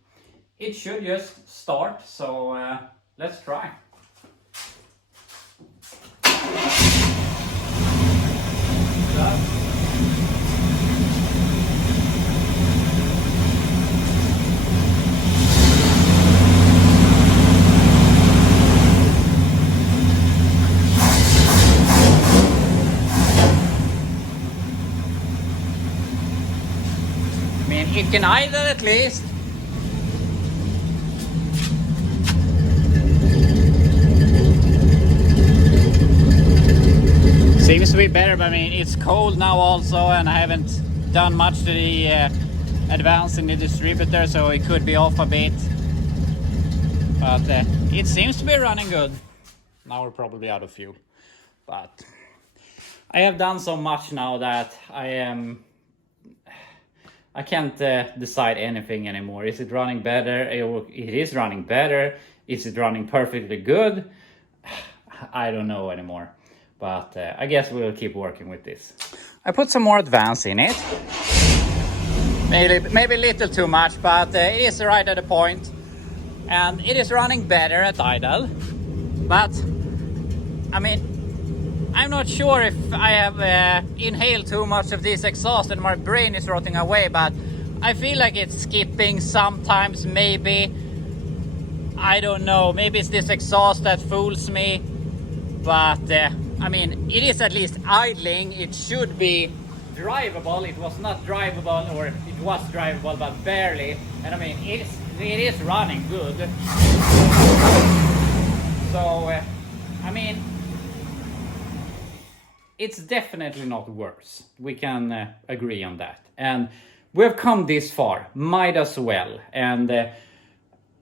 it should just start. So let's try. It can idle at least. Seems to be better, but I mean, it's cold now also, and I haven't done much to the advance in the distributor, so it could be off a bit. But it seems to be running good. Now we're probably out of fuel. But I have done so much now that I can't decide anything anymore. Is it running better? It is running better. Is it running perfectly good? I don't know anymore. But I guess we'll keep working with this. I put some more advance in it. Maybe a little too much, but it is right at the point. And it is running better at idle. But, I mean, I'm not sure if I have inhaled too much of this exhaust and my brain is rotting away, but I feel like it's skipping sometimes, maybe. I don't know, maybe it's this exhaust that fools me. But, I mean, it is at least idling. It should be drivable. It was not drivable, or it was drivable, but barely. And I mean, it is running good. So, I mean, it's definitely not worse. We can agree on that. And we've come this far, might as well. And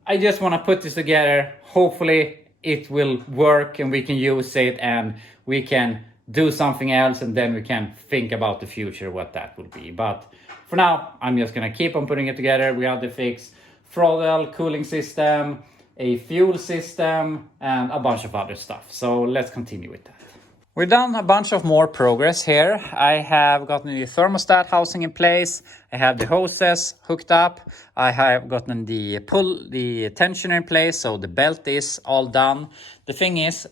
I just want to put this together. Hopefully it will work and we can use it and we can do something else, and then we can think about the future, what that will be. But for now, I'm just going to keep on putting it together. We have to fix throttle, cooling system, a fuel system, and a bunch of other stuff. So let's continue with that. We've done a bunch of more progress here. I have gotten the thermostat housing in place. I have the hoses hooked up. I have gotten the tensioner in place, so the belt is all done. The thing is,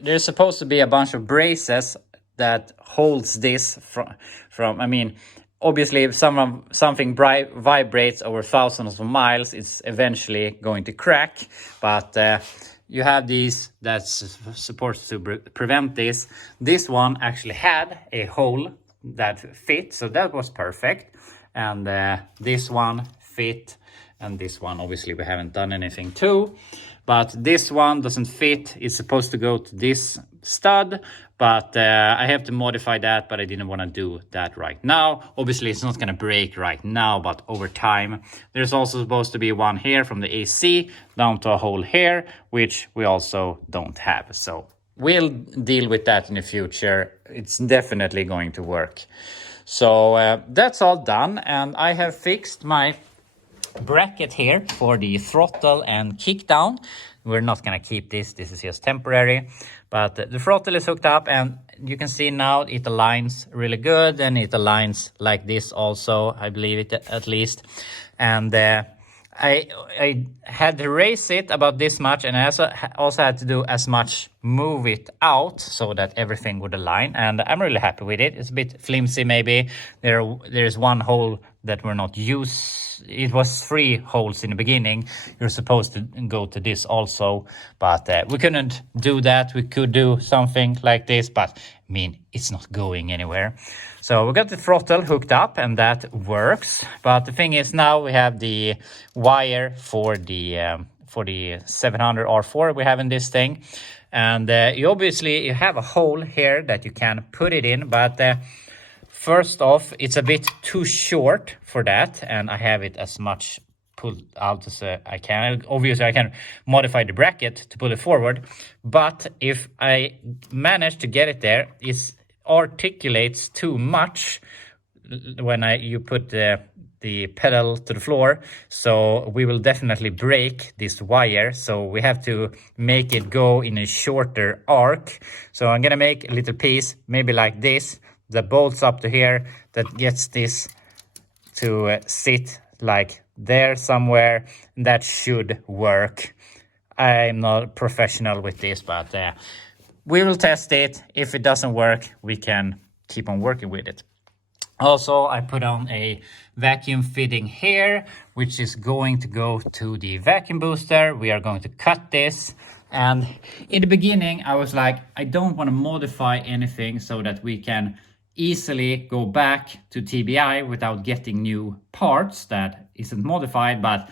there's supposed to be a bunch of braces that holds this from I mean, obviously if something vibrates over thousands of miles, it's eventually going to crack, but you have these that's supposed to prevent this. This one actually had a hole that fit, so that was perfect. And this one fit, and this one obviously we haven't done anything to. But this one doesn't fit. It's supposed to go to this stud, but I have to modify that, but I didn't want to do that right now. Obviously, it's not going to break right now, but over time. There's also supposed to be one here from the AC down to a hole here, which we also don't have. So we'll deal with that in the future. It's definitely going to work. So that's all done, and I have fixed my bracket here for the throttle and kick down. We're not gonna keep this is just temporary, but the throttle is hooked up, and you can see now it aligns really good, and it aligns like this also, I believe it at least. And I had to raise it about this much, and I also had to do as much move it out so that everything would align, and I'm really happy with it. It's a bit flimsy maybe. There's one hole that we're not used. It was 3 holes in the beginning. You're supposed to go to this also, but we couldn't do that. We could do something like this, but I mean, it's not going anywhere. So we got the throttle hooked up, and that works. But the thing is, now we have the wire for the 700 R4 we have in this thing. And you have a hole here that you can put it in, but first off, it's a bit too short for that, and I have it as much pulled out as I can. Obviously, I can modify the bracket to pull it forward, but if I manage to get it there, it articulates too much when you put the pedal to the floor, so we will definitely break this wire. So we have to make it go in a shorter arc. So I'm gonna make a little piece, maybe like this, that bolts up to here, that gets this to sit like there somewhere. That should work. I'm not professional with this, but we will test it. If it doesn't work, we can keep on working with it. Also, I put on a vacuum fitting here, which is going to go to the vacuum booster. We are going to cut this. And in the beginning, I was like, I don't want to modify anything so that we can easily go back to TBI without getting new parts that isn't modified. But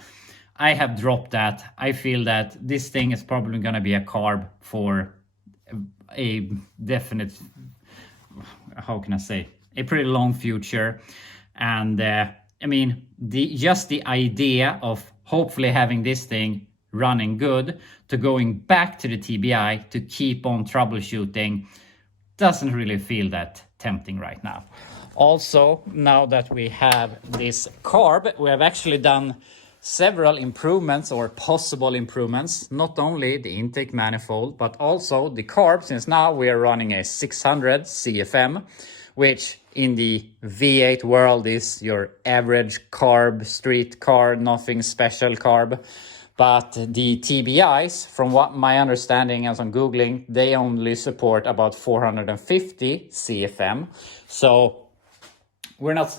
I have dropped that. I feel that this thing is probably going to be a carb for a definite, how can I say, a pretty long future. And I mean, just the idea of hopefully having this thing running good to going back to the TBI to keep on troubleshooting doesn't really feel that tempting right now. Also, now that we have this carb, we have actually done several improvements or possible improvements, not only the intake manifold, but also the carb, since now we are running a 600 CFM, which in the V8 world is your average carb, street carb, nothing special carb. But the TBIs, from what my understanding as I'm Googling, they only support about 450 CFM. So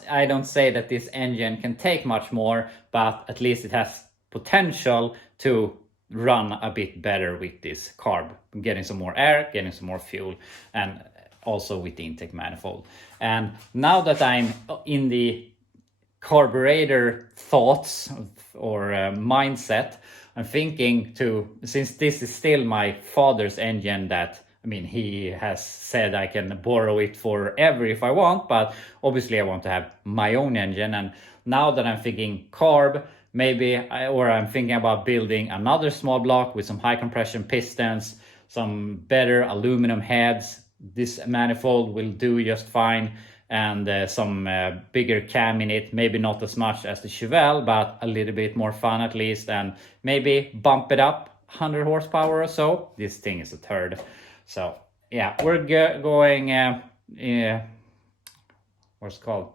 I don't say that this engine can take much more, but at least it has potential to run a bit better with this carb, getting some more air, getting some more fuel, and also with the intake manifold. And now that I'm in the carburetor thoughts or mindset, I'm thinking since this is still my father's engine, that I mean, he has said I can borrow it forever if I want, but obviously I want to have my own engine. And now that I'm thinking carb, I'm thinking about building another small block with some high compression pistons, some better aluminum heads. This manifold will do just fine, and some bigger cam in it, maybe not as much as the Chevelle, but a little bit more fun at least, and maybe bump it up 100 horsepower or so. This thing is a turd. So yeah, we're going, what's it called?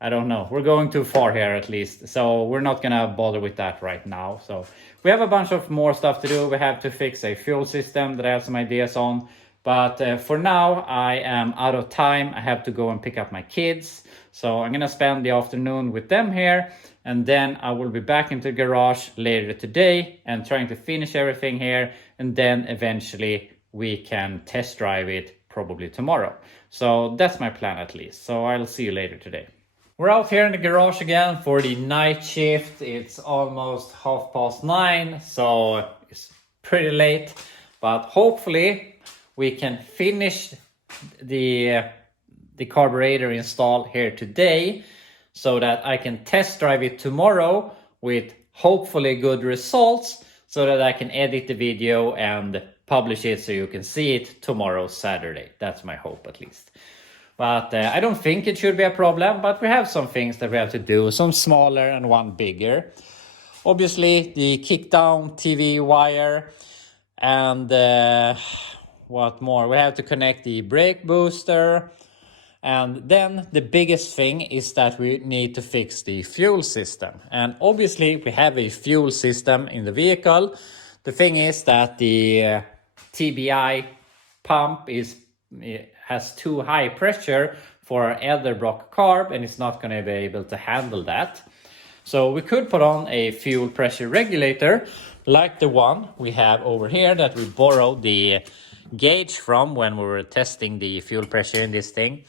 I don't know. We're going too far here at least. So we're not gonna bother with that right now. So we have a bunch of more stuff to do. We have to fix a fuel system that I have some ideas on. But for now, I am out of time. I have to go and pick up my kids. So I'm gonna spend the afternoon with them here. And then I will be back into the garage later today and trying to finish everything here. And then eventually we can test drive it probably tomorrow. So that's my plan at least. So I'll see you later today. We're out here in the garage again for the night shift. It's almost 9:30, so it's pretty late. But hopefully we can finish the carburetor install here today so that I can test drive it tomorrow with hopefully good results so that I can edit the video and publish it so you can see it tomorrow, Saturday. That's my hope at least. But I don't think it should be a problem, but we have some things that we have to do, some smaller and one bigger. Obviously, the kickdown TV wire and what more? We have to connect the brake booster. And then the biggest thing is that we need to fix the fuel system. And obviously, we have a fuel system in the vehicle. The thing is that the TBI pump has too high pressure for our Edelbrock carb, and it's not going to be able to handle that. So we could put on a fuel pressure regulator like the one we have over here that we borrowed the gauge from when we were testing the fuel pressure in this thing.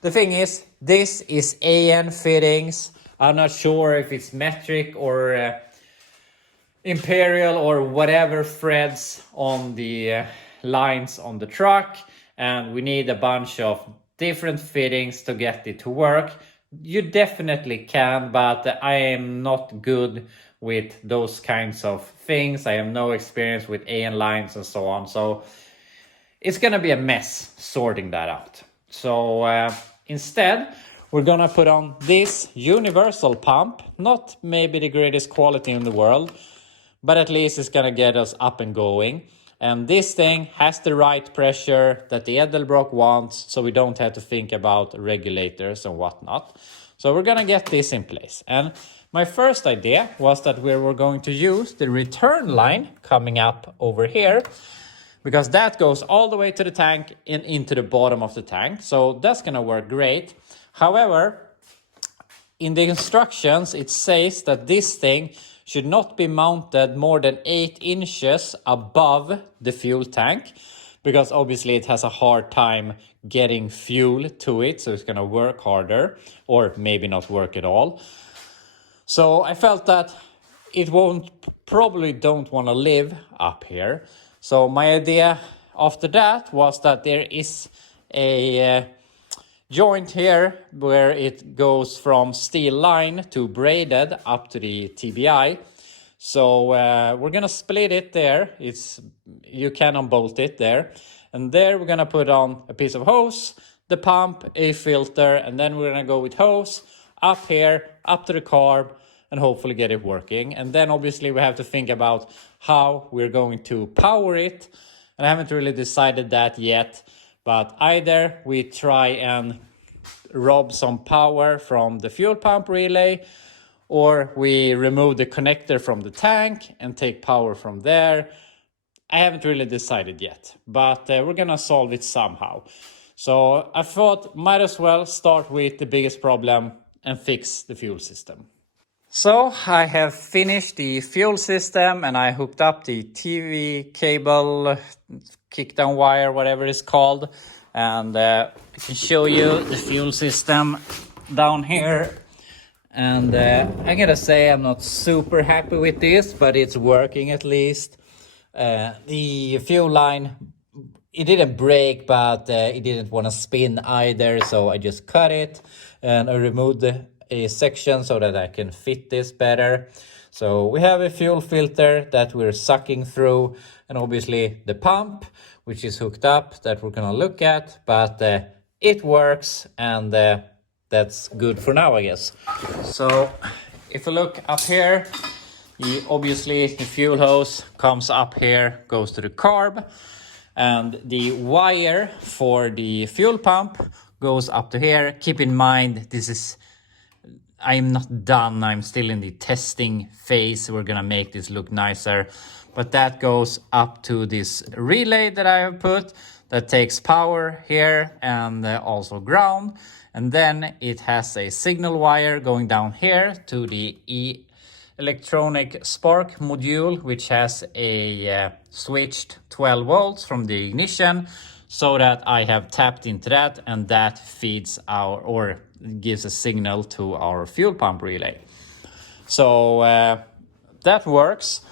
The thing is, this is AN fittings. I'm not sure if it's metric or imperial or whatever threads on the lines on the truck. And we need a bunch of different fittings to get it to work. You definitely can, but I am not good with those kinds of things. I have no experience with AN lines and so on. So it's gonna be a mess sorting that out. So instead, we're gonna put on this universal pump. Not maybe the greatest quality in the world, but at least it's gonna get us up and going. And this thing has the right pressure that the Edelbrock wants, so we don't have to think about regulators and whatnot. So we're gonna get this in place. And my first idea was that we were going to use the return line coming up over here, because that goes all the way to the tank and into the bottom of the tank. So that's gonna work great. However, in the instructions, it says that this thing should not be mounted more than 8 inches above the fuel tank, because obviously it has a hard time getting fuel to it, so it's gonna work harder, or maybe not work at all. So I felt that it probably don't want to live up here. So my idea after that was that there is a joint here where it goes from steel line to braided up to the TBI. So we're gonna split it there. You can unbolt it there. And there we're gonna put on a piece of hose, the pump, a filter, and then we're gonna go with hose up here, up to the carb, and hopefully get it working. And then obviously we have to think about how we're going to power it. And I haven't really decided that yet. But either we try and rob some power from the fuel pump relay, or we remove the connector from the tank and take power from there. I haven't really decided yet, but we're gonna solve it somehow. So I thought might as well start with the biggest problem and fix the fuel system. So I have finished the fuel system and I hooked up the TV cable, kickdown wire, whatever it's called. And I can show you the fuel system down here. And I gotta say I'm not super happy with this, but it's working at least. The fuel line, it didn't break, but it didn't want to spin either. So I just cut it and I removed a section so that I can fit this better. So we have a fuel filter that we're sucking through, and obviously the pump, which is hooked up, that we're gonna look at, but it works, and that's good for now, I guess. So if you look up here, obviously the fuel hose comes up here, goes to the carb, And the wire for the fuel pump goes up to here. Keep in mind, I'm not done. I'm still in the testing phase. We're gonna make this look nicer. But that goes up to this relay that I have put that takes power here and also ground. And then it has a signal wire going down here to the electronic spark module, which has a switched 12 volts from the ignition, so that I have tapped into that, and that feeds or gives a signal to our fuel pump relay. So that works.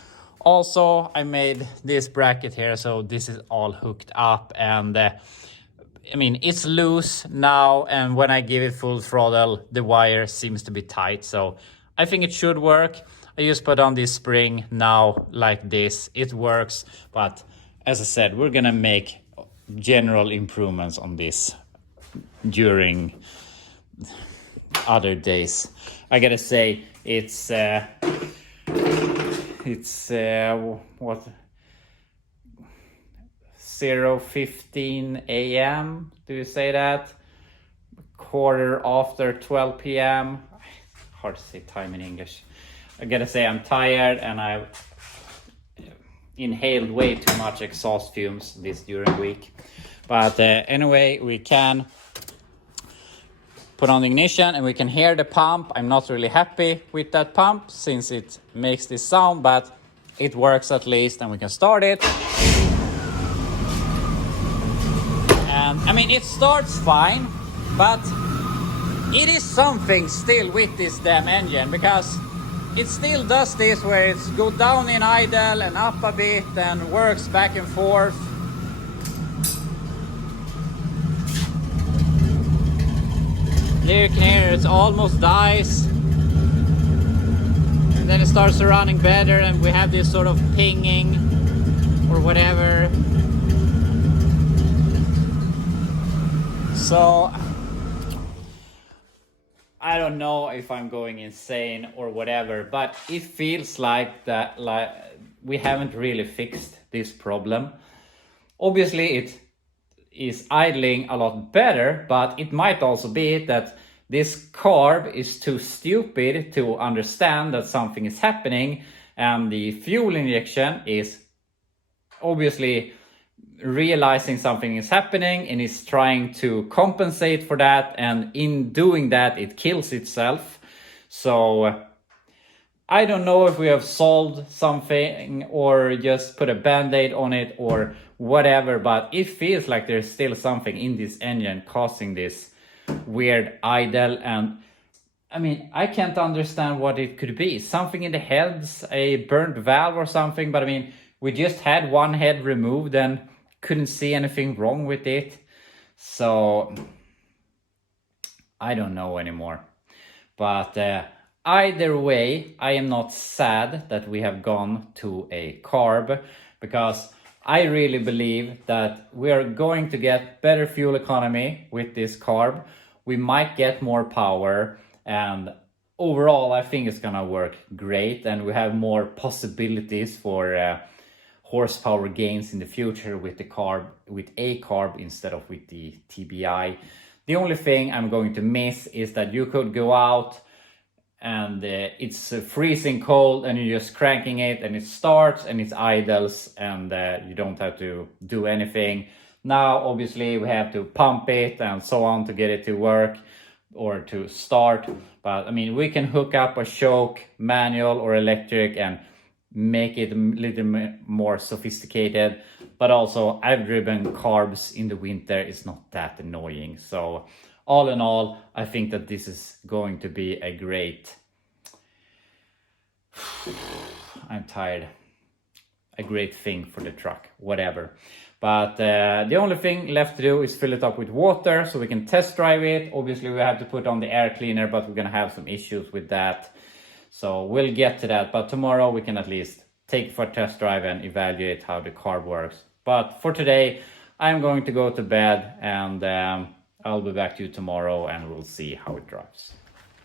Also, I made this bracket here, so this is all hooked up, and I mean, it's loose now, and when I give it full throttle, the wire seems to be tight, so I think it should work. I just put on this spring now like this. It works, but as I said, we're gonna make general improvements on this during other days. I gotta say, it's what, 0:15 a.m. Do you say that? Quarter after 12 p.m. Hard to say time in English. I gotta say, I'm tired, and I've inhaled way too much exhaust fumes during the week. But anyway, we can put on the ignition and we can hear the pump. I'm not really happy with that pump since it makes this sound, but it works at least, and we can start it. And I mean, it starts fine, but it is something still with this damn engine, because it still does this where it's go down in idle and up a bit and works back and forth. Here you can hear it almost dies. And then it starts running better, and we have this sort of pinging or whatever. So I don't know if I'm going insane or whatever, but it feels like that, like we haven't really fixed this problem. Obviously it is idling a lot better, but it might also be that this carb is too stupid to understand that something is happening, and the fuel injection is obviously realizing something is happening and is trying to compensate for that, and in doing that it kills itself. So I don't know if we have solved something or just put a band-aid on it or whatever, but it feels like there's still something in this engine causing this weird idle. And I mean, I can't understand what it could be. Something in the heads, a burnt valve or something, but I mean, we just had one head removed and couldn't see anything wrong with it. So I don't know anymore. But either way, I am not sad that we have gone to a carb, because I really believe that we are going to get better fuel economy with this carb. We might get more power, and overall I think it's gonna work great, and we have more possibilities for horsepower gains in the future with the carb, with a carb instead of with the TBI. The only thing I'm going to miss is that you could go out and it's freezing cold and you're just cranking it and it starts and it idles, and you don't have to do anything. Now obviously we have to pump it and so on to get it to work or to start, but I mean, we can hook up a choke, manual or electric, and make it a little more sophisticated. But also, I've driven carbs in the winter, it's not that annoying. So all in all, I think that this is going to be a great I'm tired, a great thing for the truck, whatever. But the only thing left to do is fill it up with water so we can test drive it. Obviously we have to put on the air cleaner, but we're gonna have some issues with that. So we'll get to that, but tomorrow we can at least take it for a test drive and evaluate how the carb works. But for today, I'm going to go to bed, and I'll be back to you tomorrow and we'll see how it drives.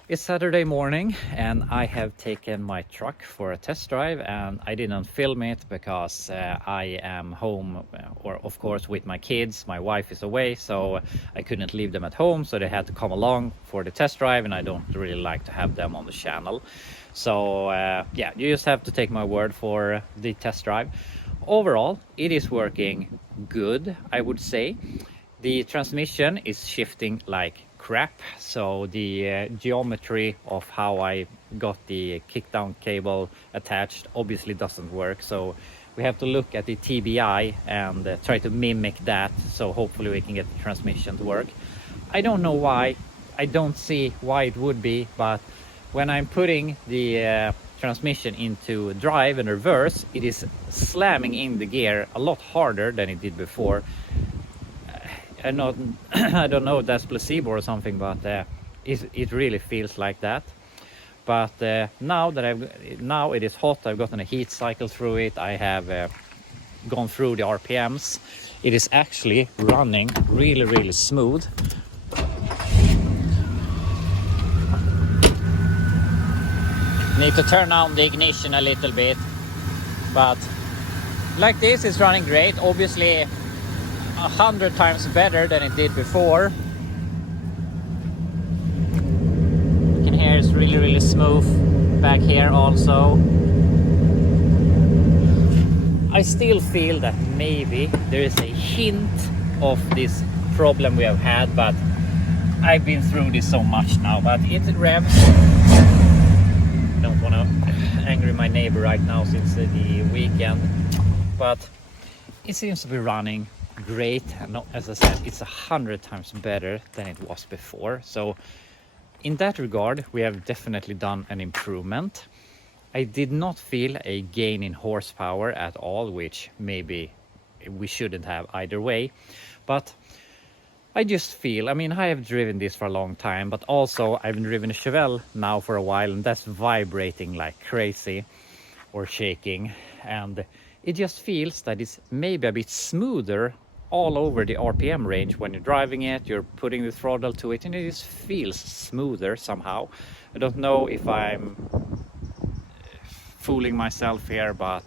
It's Saturday morning and I have taken my truck for a test drive, and I didn't film it because I am home, or of course with my kids. My wife is away, so I couldn't leave them at home, so they had to come along for the test drive, and I don't really like to have them on the channel. So yeah, you just have to take my word for the test drive. Overall, it is working good, I would say. The transmission is shifting like crap, so the geometry of how I got the kickdown cable attached obviously doesn't work, so we have to look at the TBI and try to mimic that, so hopefully we can get the transmission to work. I don't know why, I don't see why it would be, but when I'm putting the transmission into drive and reverse, it is slamming in the gear a lot harder than it did before. I don't know if that's placebo or something, but it really feels like that. But now it is hot, I've gotten a heat cycle through it, I have gone through the RPMs. It is actually running really smooth. Need to turn on the ignition a little bit, but like this, it's running great. Obviously 100 times better than it did before. You can hear it's really smooth back here also. I still feel that maybe there is a hint of this problem we have had, but I've been through this so much now. But it revs. I don't want to anger my neighbor right now since the weekend, but it seems to be running great. And as I said, it's 100 times better than it was before, so in that regard we have definitely done an improvement. I did not feel a gain in horsepower at all, which maybe we shouldn't have either way, but I just feel, I mean, I have driven this for a long time, but also I've driven a Chevelle now for a while, and that's vibrating like crazy or shaking, and it just feels that it's maybe a bit smoother all over the RPM range. When you're driving it, you're putting the throttle to it, and it just feels smoother somehow. I don't know if I'm fooling myself here, but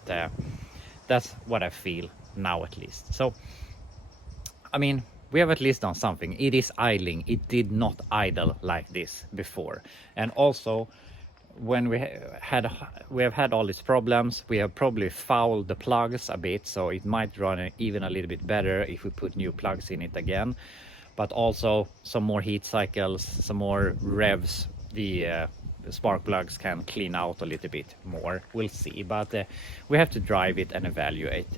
that's what I feel now at least. So I mean, we have at least done something. It is idling. It did not idle like this before. And also, when we have had all these problems, we have probably fouled the plugs a bit, so it might run even a little bit better if we put new plugs in it again. But also some more heat cycles, some more revs, the spark plugs can clean out a little bit more. We'll see, but we have to drive it and evaluate.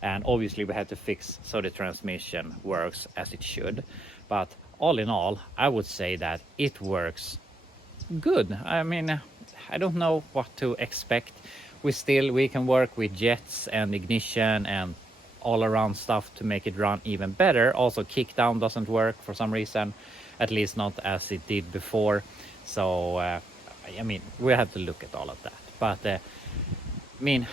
And obviously we have to fix so the transmission works as it should. But all in all, I would say that it works good. I mean, I don't know what to expect. We can work with jets and ignition and all around stuff to make it run even better. Also, kickdown doesn't work for some reason, at least not as it did before. So I mean, we have to look at all of that. But I mean,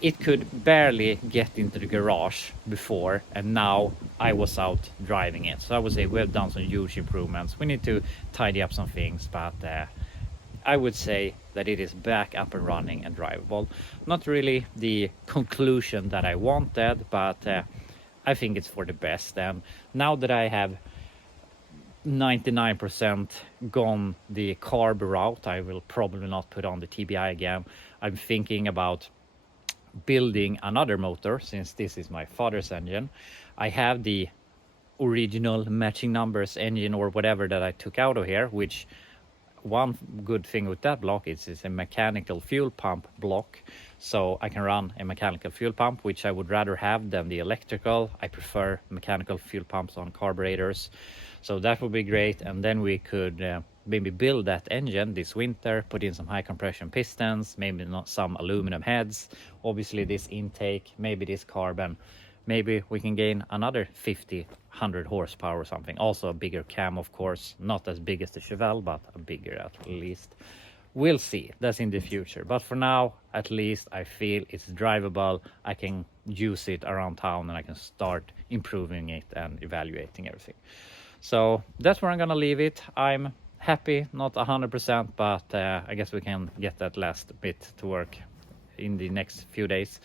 it could barely get into the garage before, and now I was out driving it. So I would say we have done some huge improvements. We need to tidy up some things, but I would say that it is back up and running and drivable. Not really the conclusion that I wanted, but I think it's for the best. And now that I have 99% gone the carb route, I will probably not put on the TBI again. I'm thinking about building another motor, since this is my father's engine. I have the original matching numbers engine or whatever that I took out of here, which one good thing with that block is it's a mechanical fuel pump block, so I can run a mechanical fuel pump, which I would rather have than the electrical. I prefer mechanical fuel pumps on carburetors, so that would be great. And then we could maybe build that engine this winter, put in some high compression pistons, maybe not some aluminum heads, obviously this intake, maybe this carbon. Maybe we can gain another 50-100 horsepower or something. Also a bigger cam, of course, not as big as the Chevelle, but a bigger at least. We'll see, that's in the future. But for now, at least I feel it's drivable. I can use it around town and I can start improving it and evaluating everything. So that's where I'm gonna leave it. I'm happy, not 100%, but I guess we can get that last bit to work in the next few days.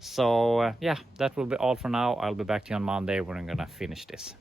So yeah, that will be all for now. I'll be back to you on Monday when I'm gonna finish this.